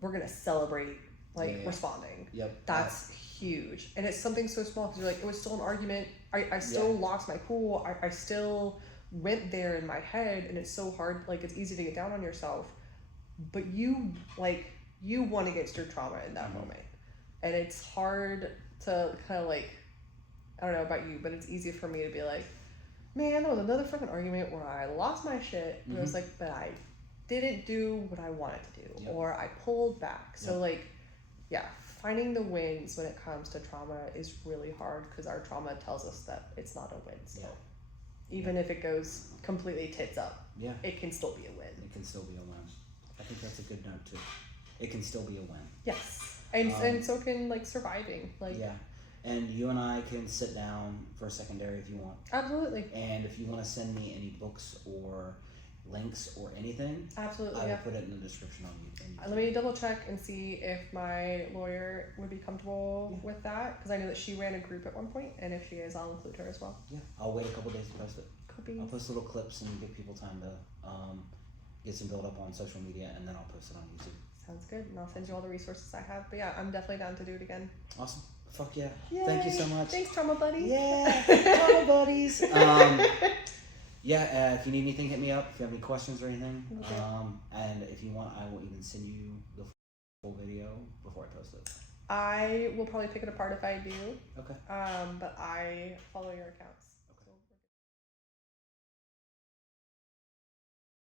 We're going to celebrate responding. Yep. That's huge. And it's something so small because you're like, it was still an argument. I still lost my cool. I still went there in my head, and it's so hard. Like it's easy to get down on yourself, but you won against your trauma in that moment. And it's hard to kind of like, I don't know about you, but it's easy for me to be like, man, that was another freaking argument where I lost my shit. And it was like, but I didn't do what I wanted to do, or I pulled back. So finding the wins when it comes to trauma is really hard because our trauma tells us that it's not a win still. Even if it goes completely tits up, it can still be a win. It can still be a win. I think that's a good note too. It can still be a win. Yes. And so can surviving. And you and I can sit down for a secondary if you want. Absolutely. And if you want to send me any books or links or anything, absolutely, I will put it in the description on YouTube. Let me double check and see if my lawyer would be comfortable with that, because I know that she ran a group at one point, and if she is, I'll include her as well. Yeah, I'll wait a couple days to post it. I'll post little clips and give people time to get some build up on social media, and then I'll post it on YouTube. Sounds good, and I'll send you all the resources I have. But yeah, I'm definitely down to do it again. Awesome. Fuck yeah. Yay. Thank you so much. Thanks, trauma buddies. Yeah, trauma buddies. If you need anything, hit me up. If you have any questions or anything. Okay. And if you want, I will even send you the full video before I post it. I will probably pick it apart if I do. Okay. But I follow your accounts.